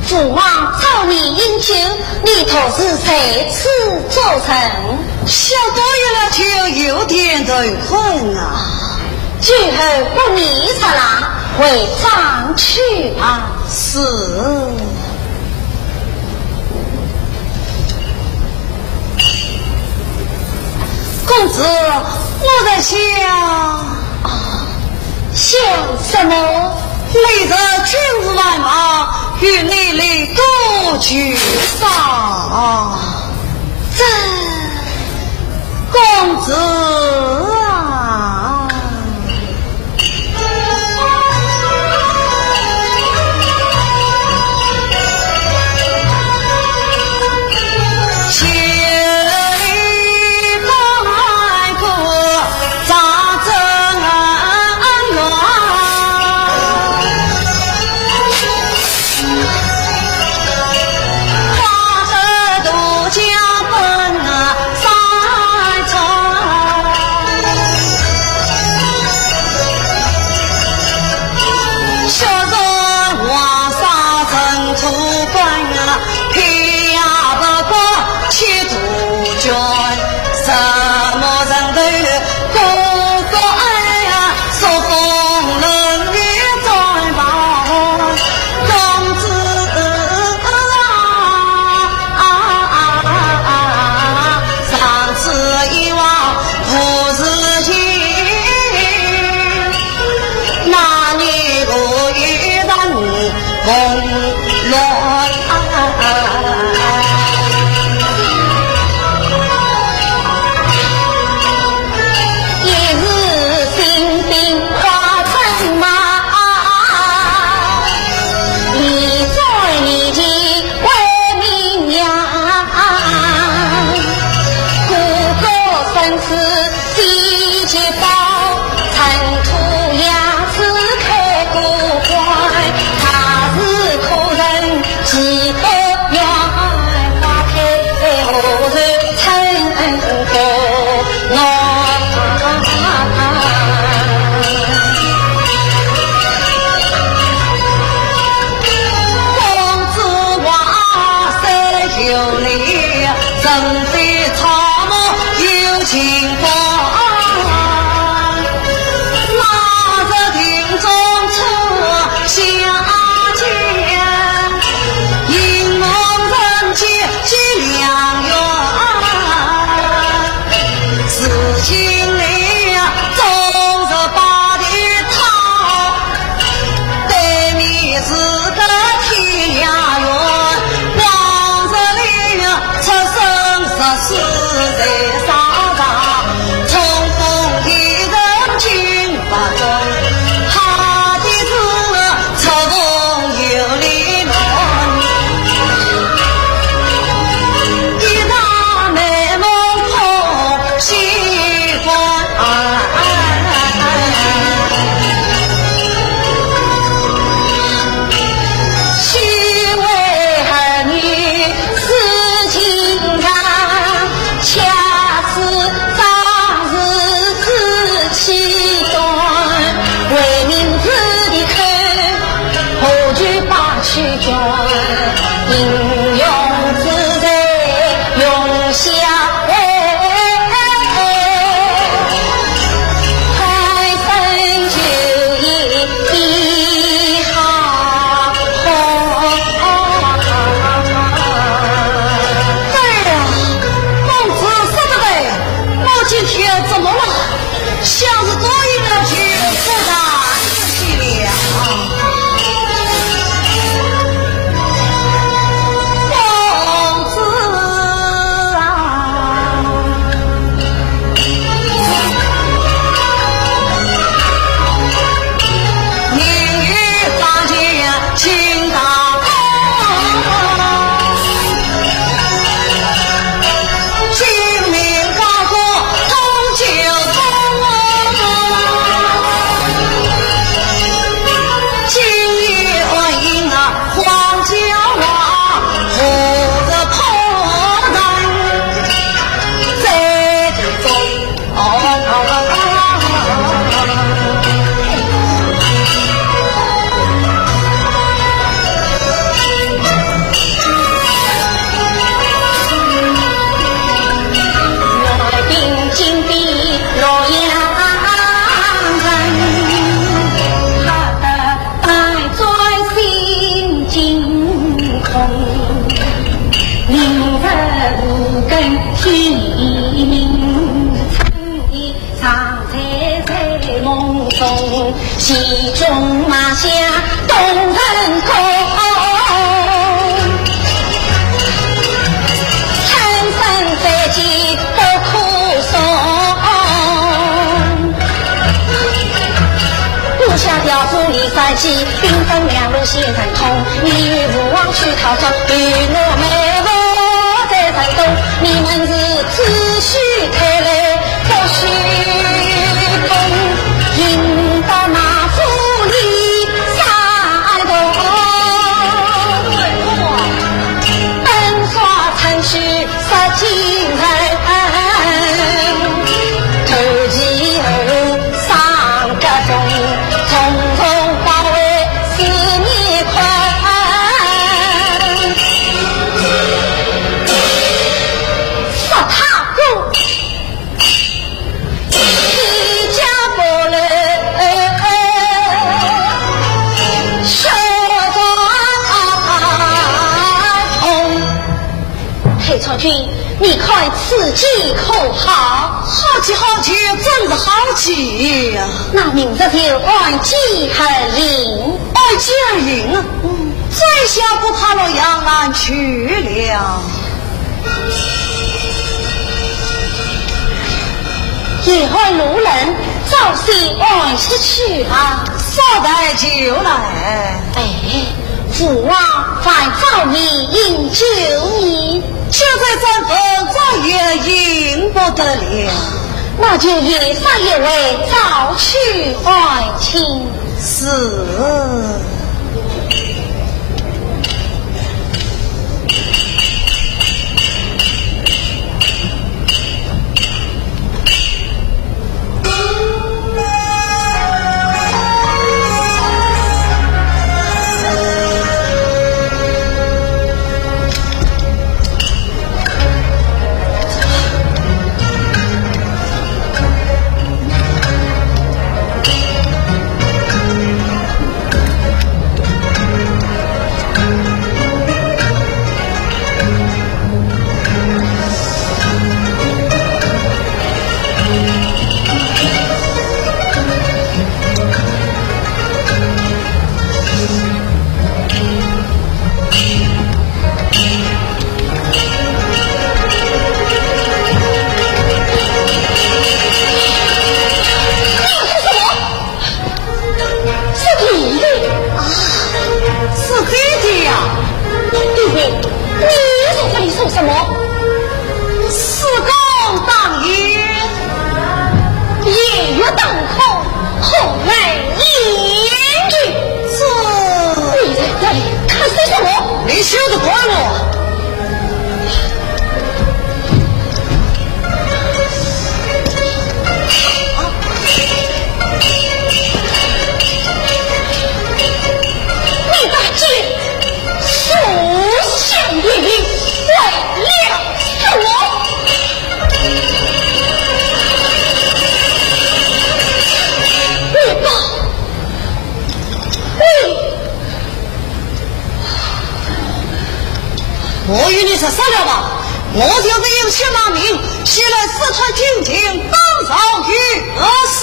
父王召你应求，你头是谁此做成？小多爷了就有点头困啊。最后不迷他啦，为长去啊。是。公子，我在想，想什么？累着亲自来马，与你里多聚散。这公子啊，千里白骨扎针缘，人非草木有情况，哪着庭中出相见，引梦人间结良缘，此情里终是把的套，对面是个天涯缘，往日里出生十四在上场，冲锋一人军不中，他的是出风有理论，一场美梦空心欢。须为儿女思情长，恰似当日志气短，为民子的口，何惧把去转，英勇自在永相爱，开生就业一好。对呀，公子说的对，我今天怎么了？像是多一了去复杂去了。公子啊，明月坊间情大君命高过同九公，今夜欢迎啊黄家王，护着破人在途中。来宾金碧洛阳人，他的爱在心惊恐，明日无根天明，春意常在梦中，戏中马下动人空。参生在即不哭诉，路下雕夫离塞骑，兵分两路线很通。你与武王去讨州，与我美我在山东。你们是只许开来，不许动，引到那府里山东。本刷程序杀金人，投其后上个中，重重包围四面宽。杀他公，一家不人，手中裴朝君，你看此计可好？好气好气，真是好气呀！那明日就按计和令。爱家人啊，在下不怕到阳南去了。也会路人早些按时去啊。说来就来，哎，父王在早已饮酒你，就在这份早也赢不得了。那就夜杀一位早去爱卿。是。说话，你说什么？四公当言，夜月当空，后来言语。你在这里看些什么？你休得管我！你把这属相爷爷为了我。你吧，我与你是商量吧，我就是有钱拿命，先来四川听听当上去而死。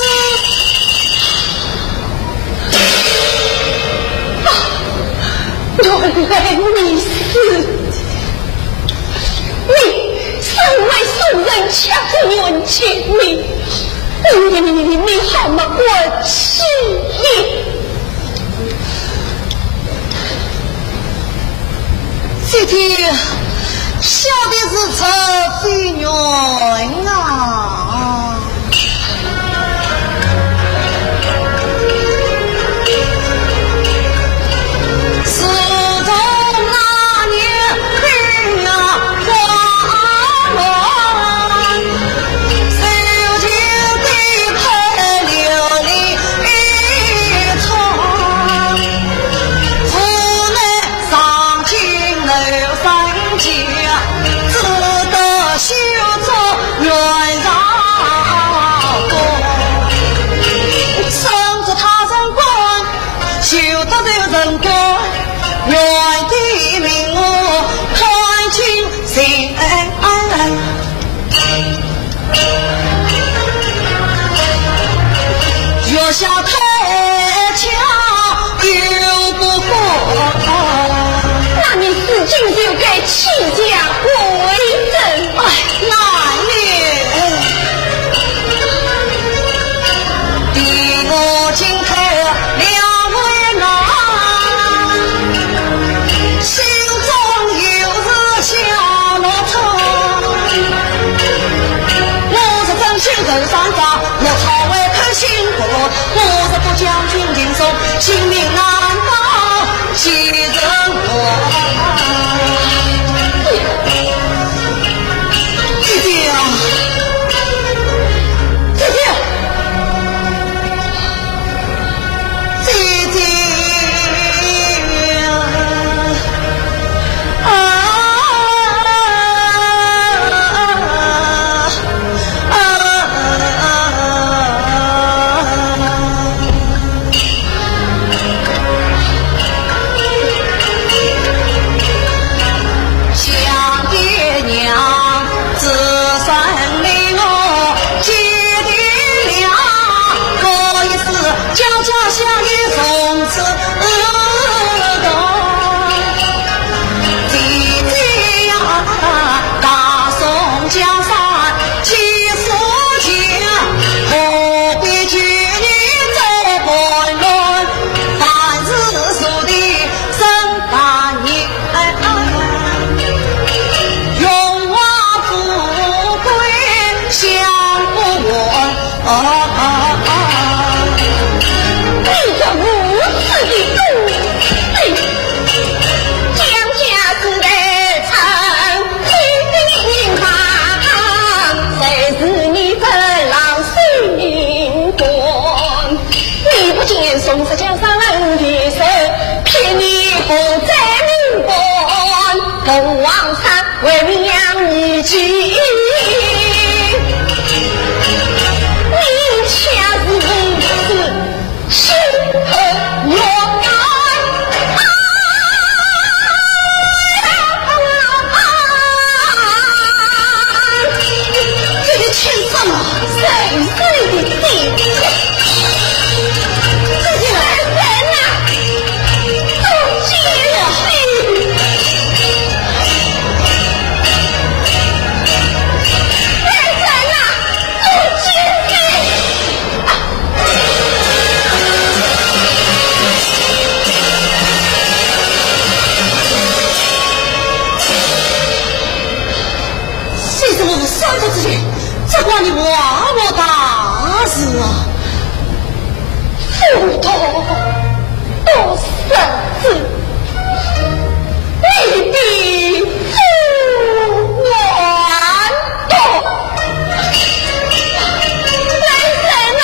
原来你是你身为宋人家的冤情，你好吗？我亲你。这天小的是车飞鸟啊，四中那年黑呀花乱，手就对拍流离窗，府内上京楼三家，只得修作原上宫，生着他人官，修得这人官。原的名我看清心月下太强又不过，那你自尽就该弃家为人。哎，难也比我今天两位难，心中有日下落愁。我是真心人山楂，我朝为看辛苦，我是不将军尽忠，性命难保其人我。姐姐啊，姐姐，姐姐想爹娘自算命我姐弟俩，可一是家家相依从此同。姐姐呀，大宋江山几十年，何必拘泥在混乱？凡事属地生大年。荣华富贵享不完，你这无耻的奴婢，将家之代长，心行，谁是你本郎心官？你不见宋氏江山人的手，骗你不在民官，跟王上为娘一计。你恰是如此心狠冤这个亲生谁的弟弟，这是儿人呐，都结了子姐，这关你万莫大事啊！不同不生子，必必不完动。来人啊！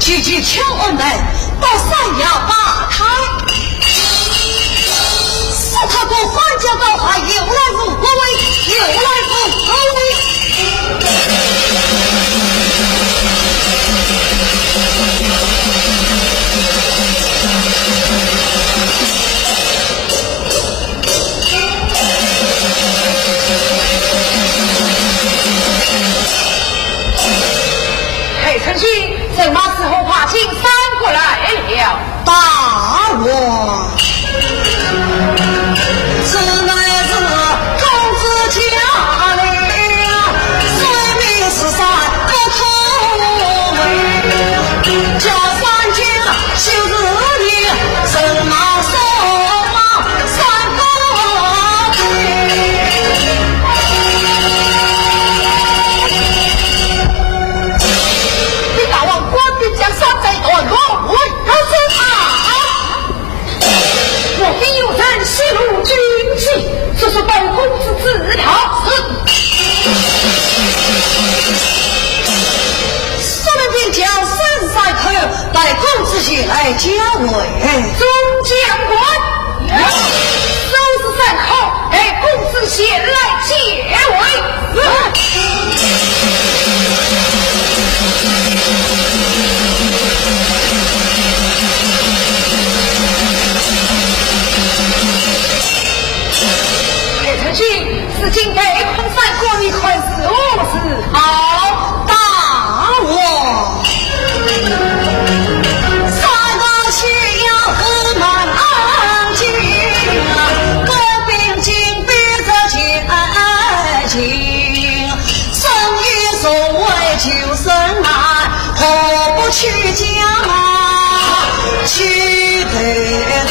去求恩来到三亚八台，使他国翻江倒海，有来无归，有来无归。裴承勋什么时候爬进三国来了？大王，此乃是公子家里，虽名是三不同为，叫三家修日里，神马手马三个你大王官兵将山在断后，我要真啊！我必有人泄露军情，这是本公子自讨说明并将三赛口带公子前来加位。中将官，收拾善后，给公子前来解围。裴承勋，此今被空山过一块是何事？好，大王，三个西洋河满安静，官兵紧逼着前进，生意所谓求生难，何不去家去北来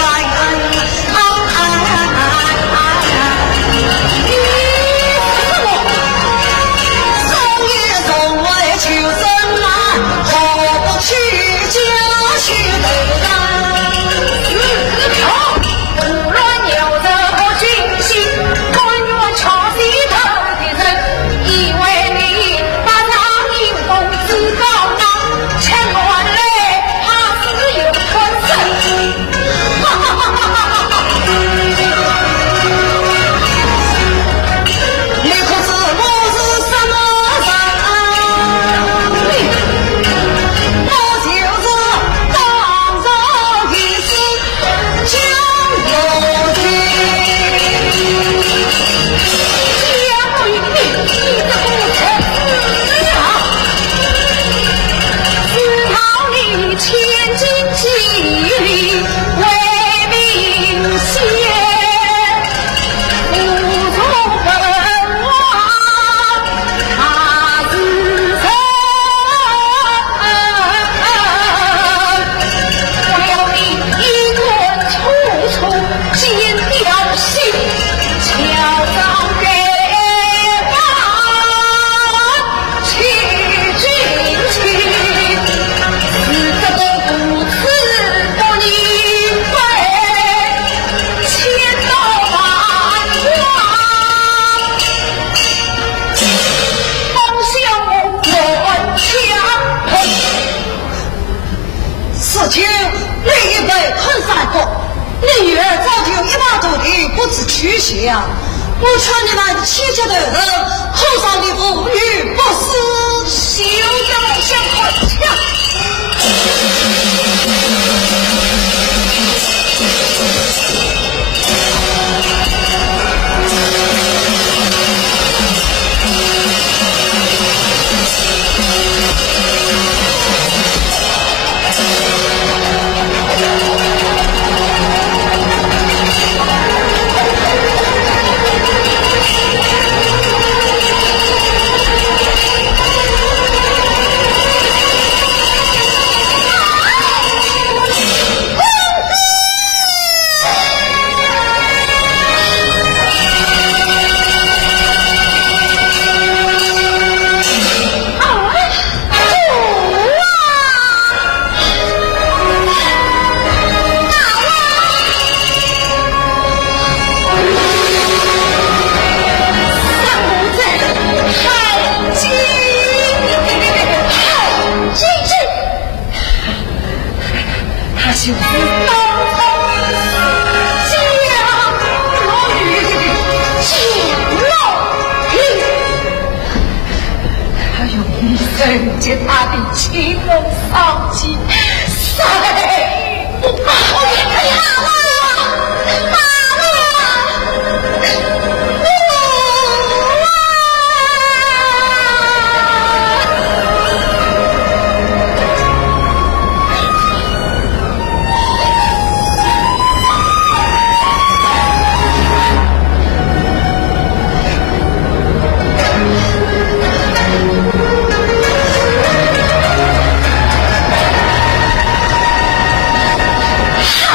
取下，我劝你们齐家的人口上的妇女不是休要相混洽。就是当朝江老于江老于，他用一生借他的情人丧妻，谁不把我也可以好啊！好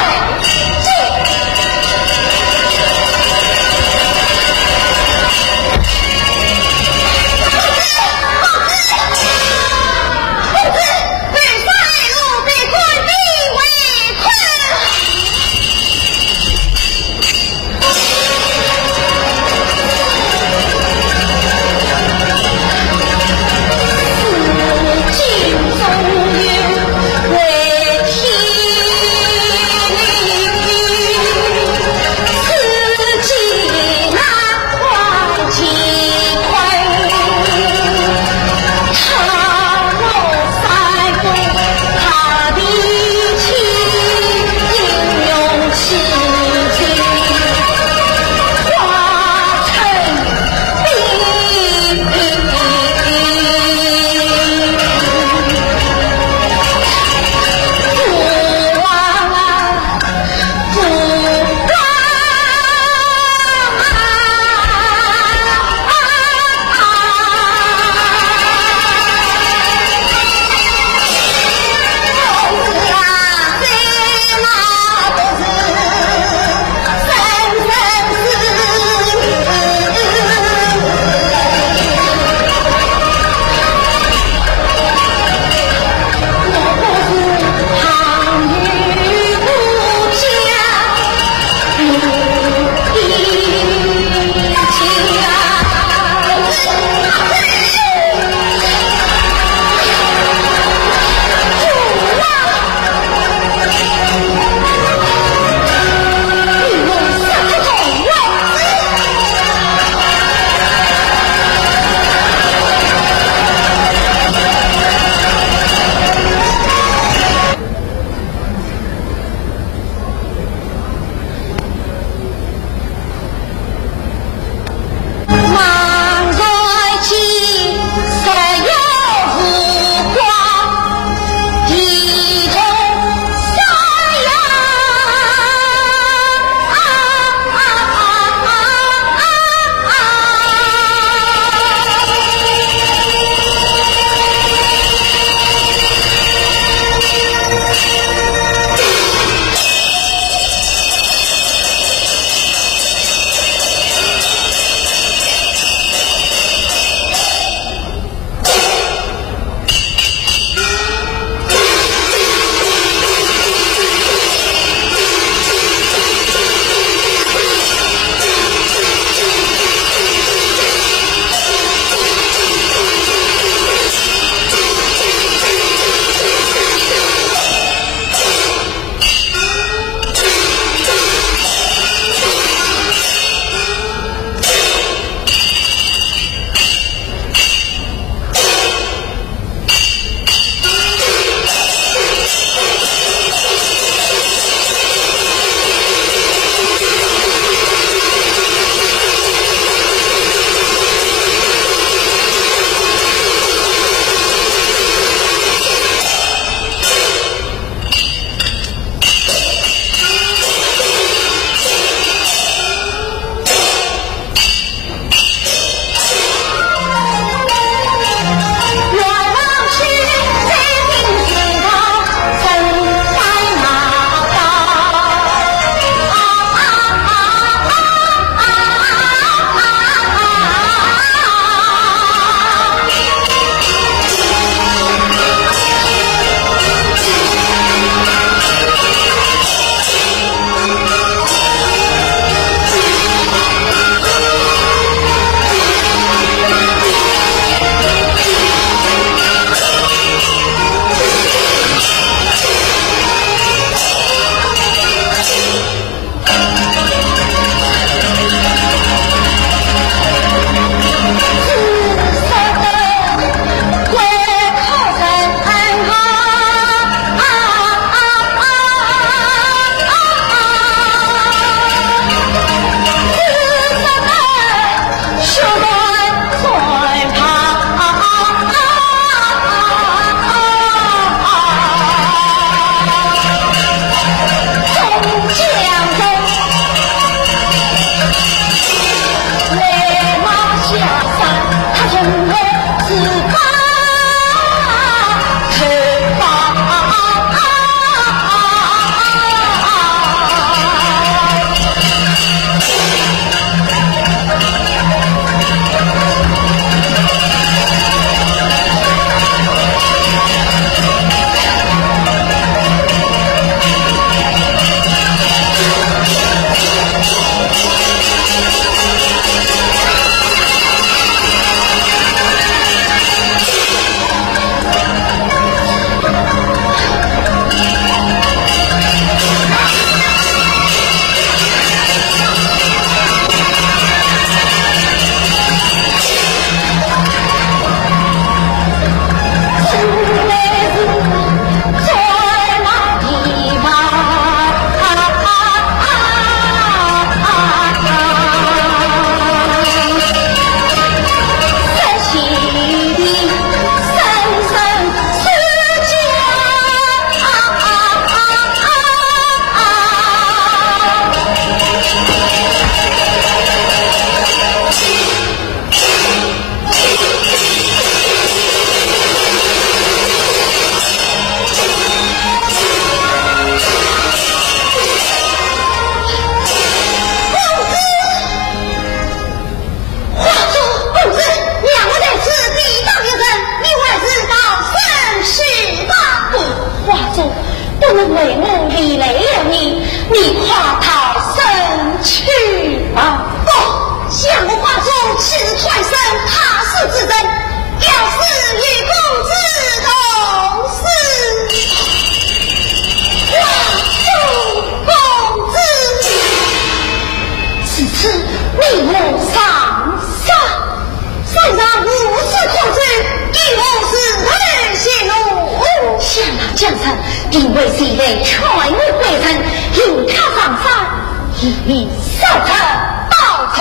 主，不能为我连累了你，你快逃生去吧！哦，相公华主其实传声他是之人，要是与公子同死，华主公子，此次你我上山上无事控制，一无是日显露。下了江山，定为是一类全无归程，引他上山，一力杀他报仇。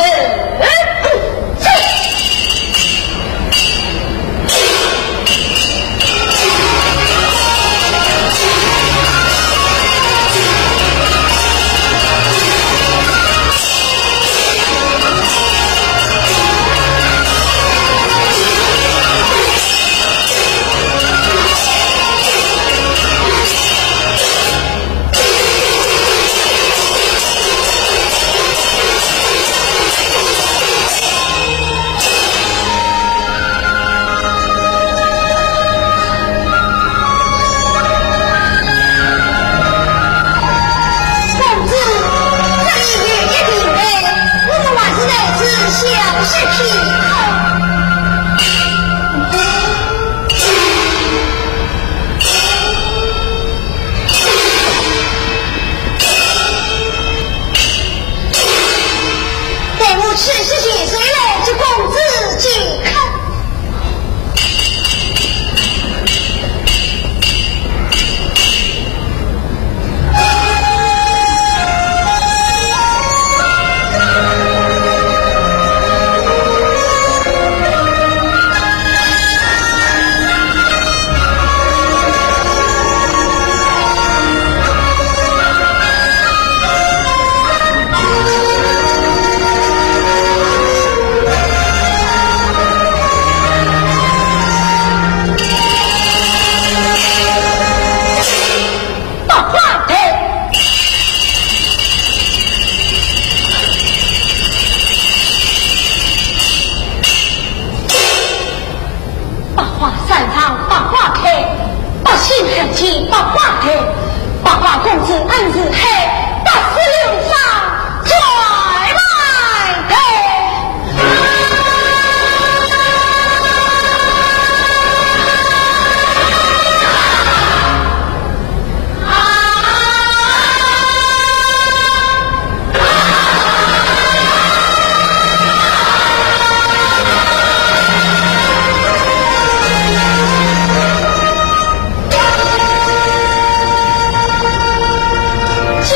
今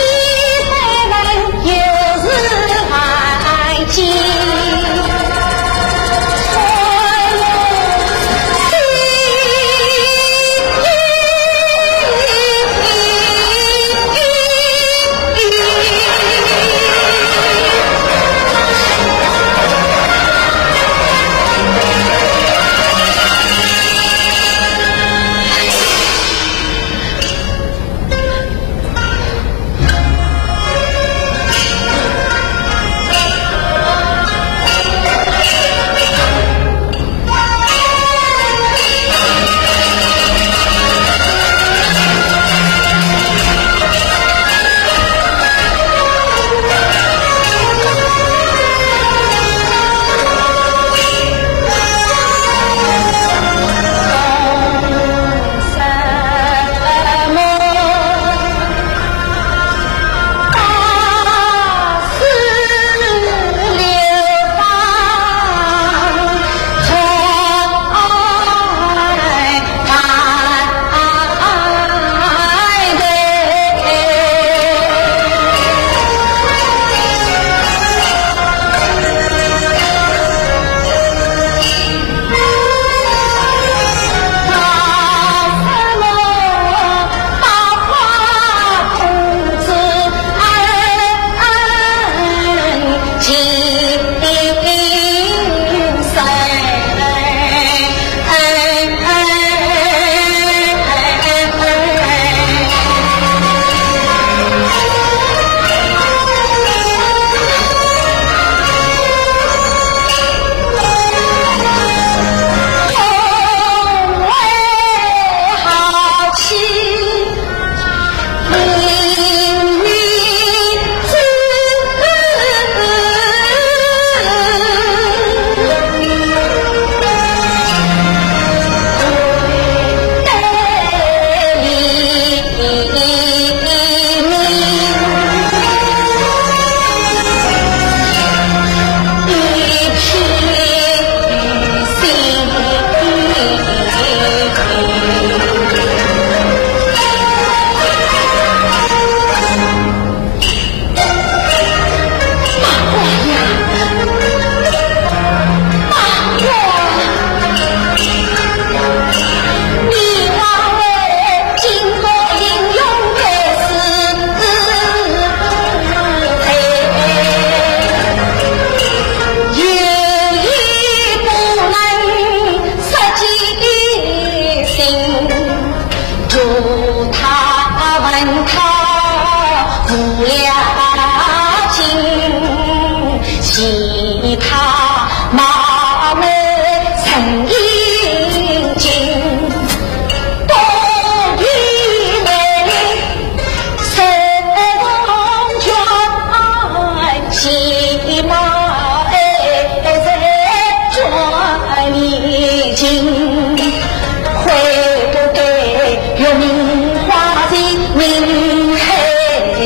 明黑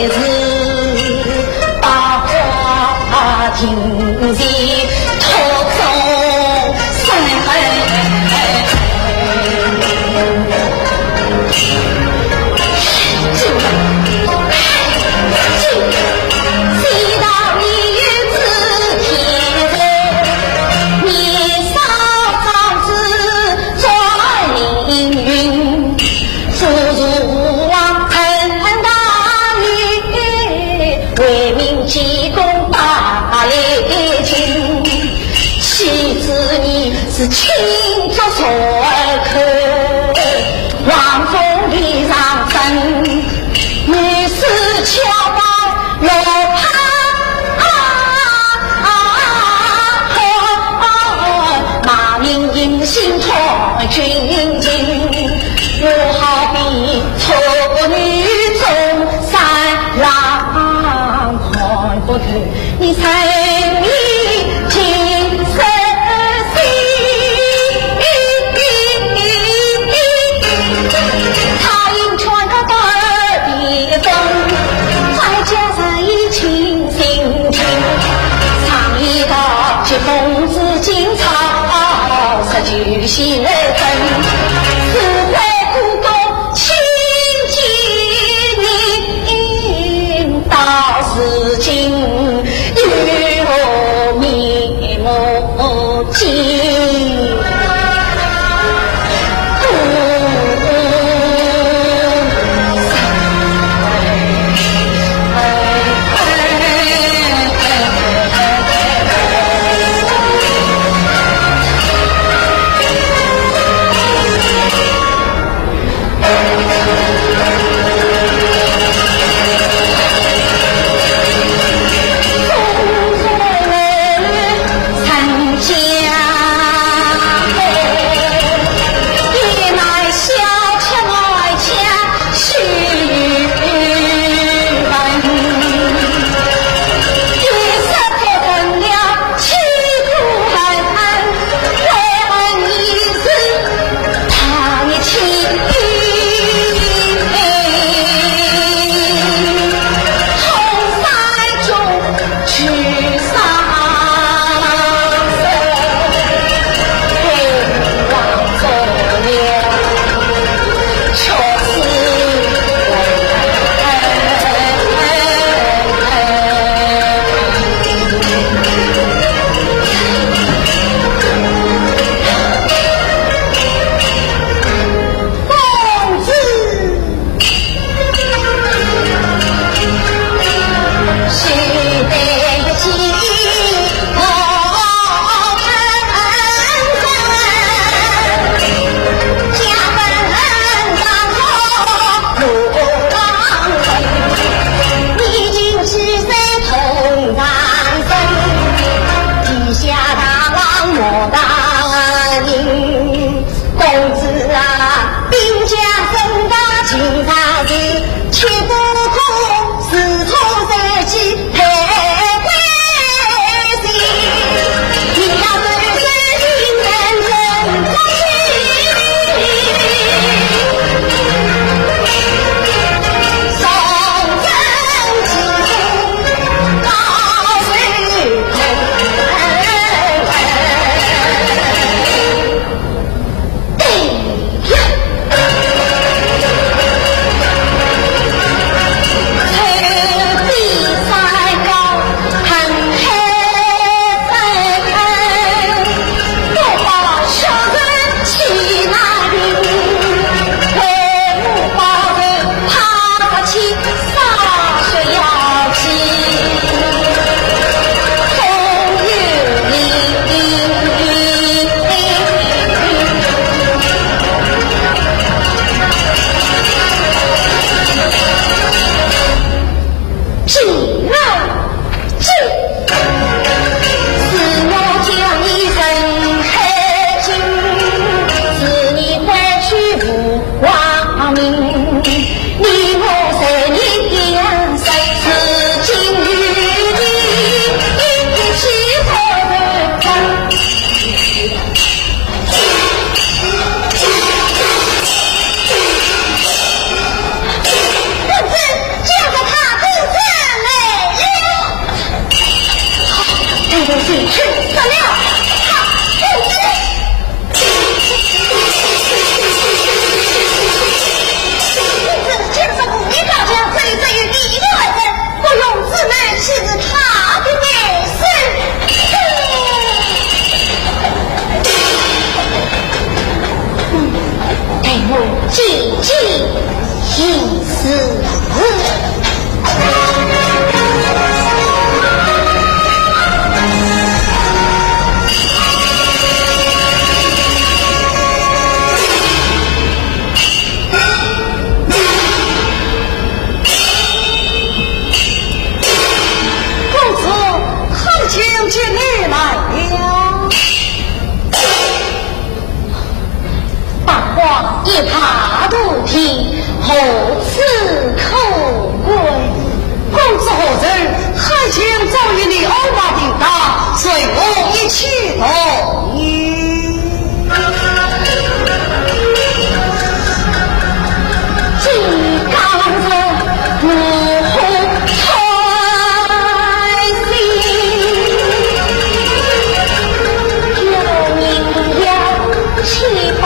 日，大花庭前托中山。是轻作所可，望风里上身，女士敲打罗盘马明英心托君情，我好比处女中三郎，看不透你才你情深。公子今朝19喜人，四会故宫亲近您，到是今与听死。见你来了，大话一怕不听，何此口吻？公子何人？还请早与你欧巴定当，随我一起同意。金刚人如何开心？有名有气法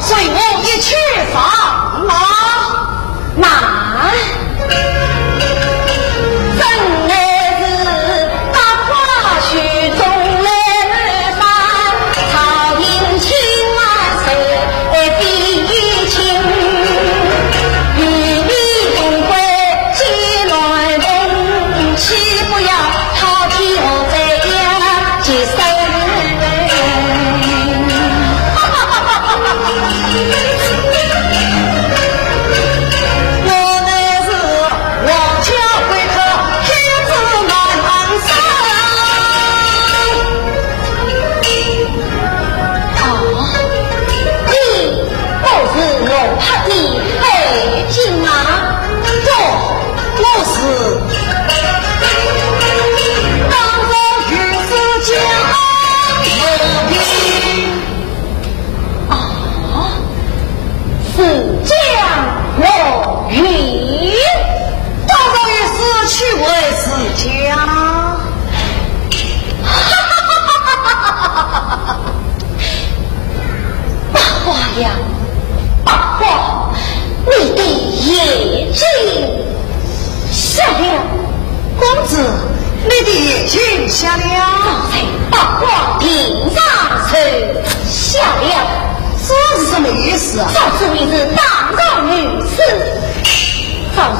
随我一起上马。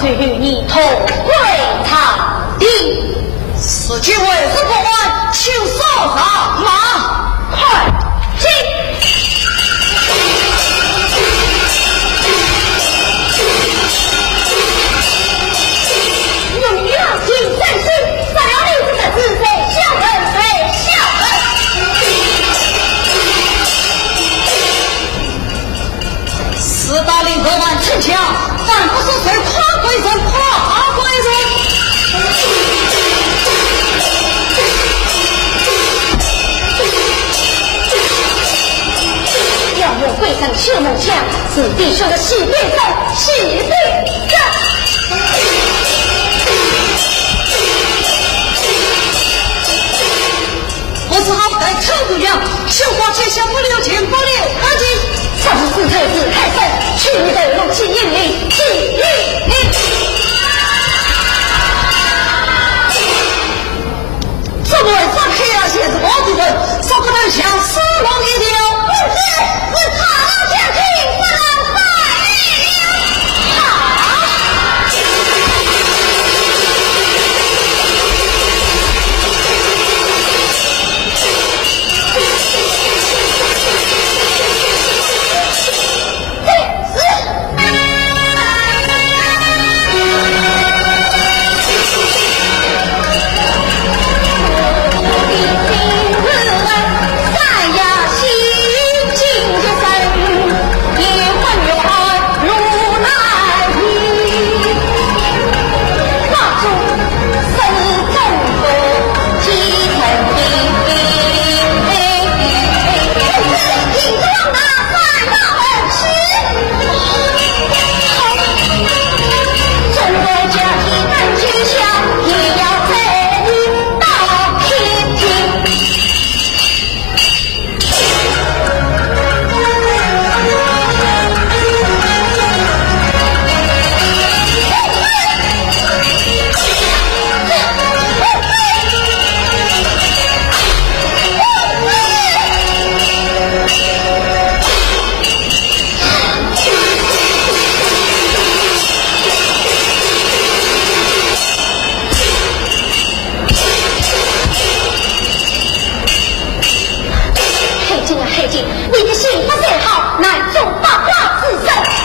去与你同归草地。此去为之不晚，请速上马，快进！永远听在心，三两日子的自费小人非小人。四大领头完逞强，反不是谁跨归人，跨归人。要我跪上赤木枪，此地说的是对的，是对的。我是好歹陈姑娘，绣花前下不留情，不留而今。上次特子太甚，去你的怒气引领，起义！这么一张黑暗写着我的人，少不能想死亡一条。不是，我逃下去，不能再了。好。黑金，你的心不甚好，难中八卦自身。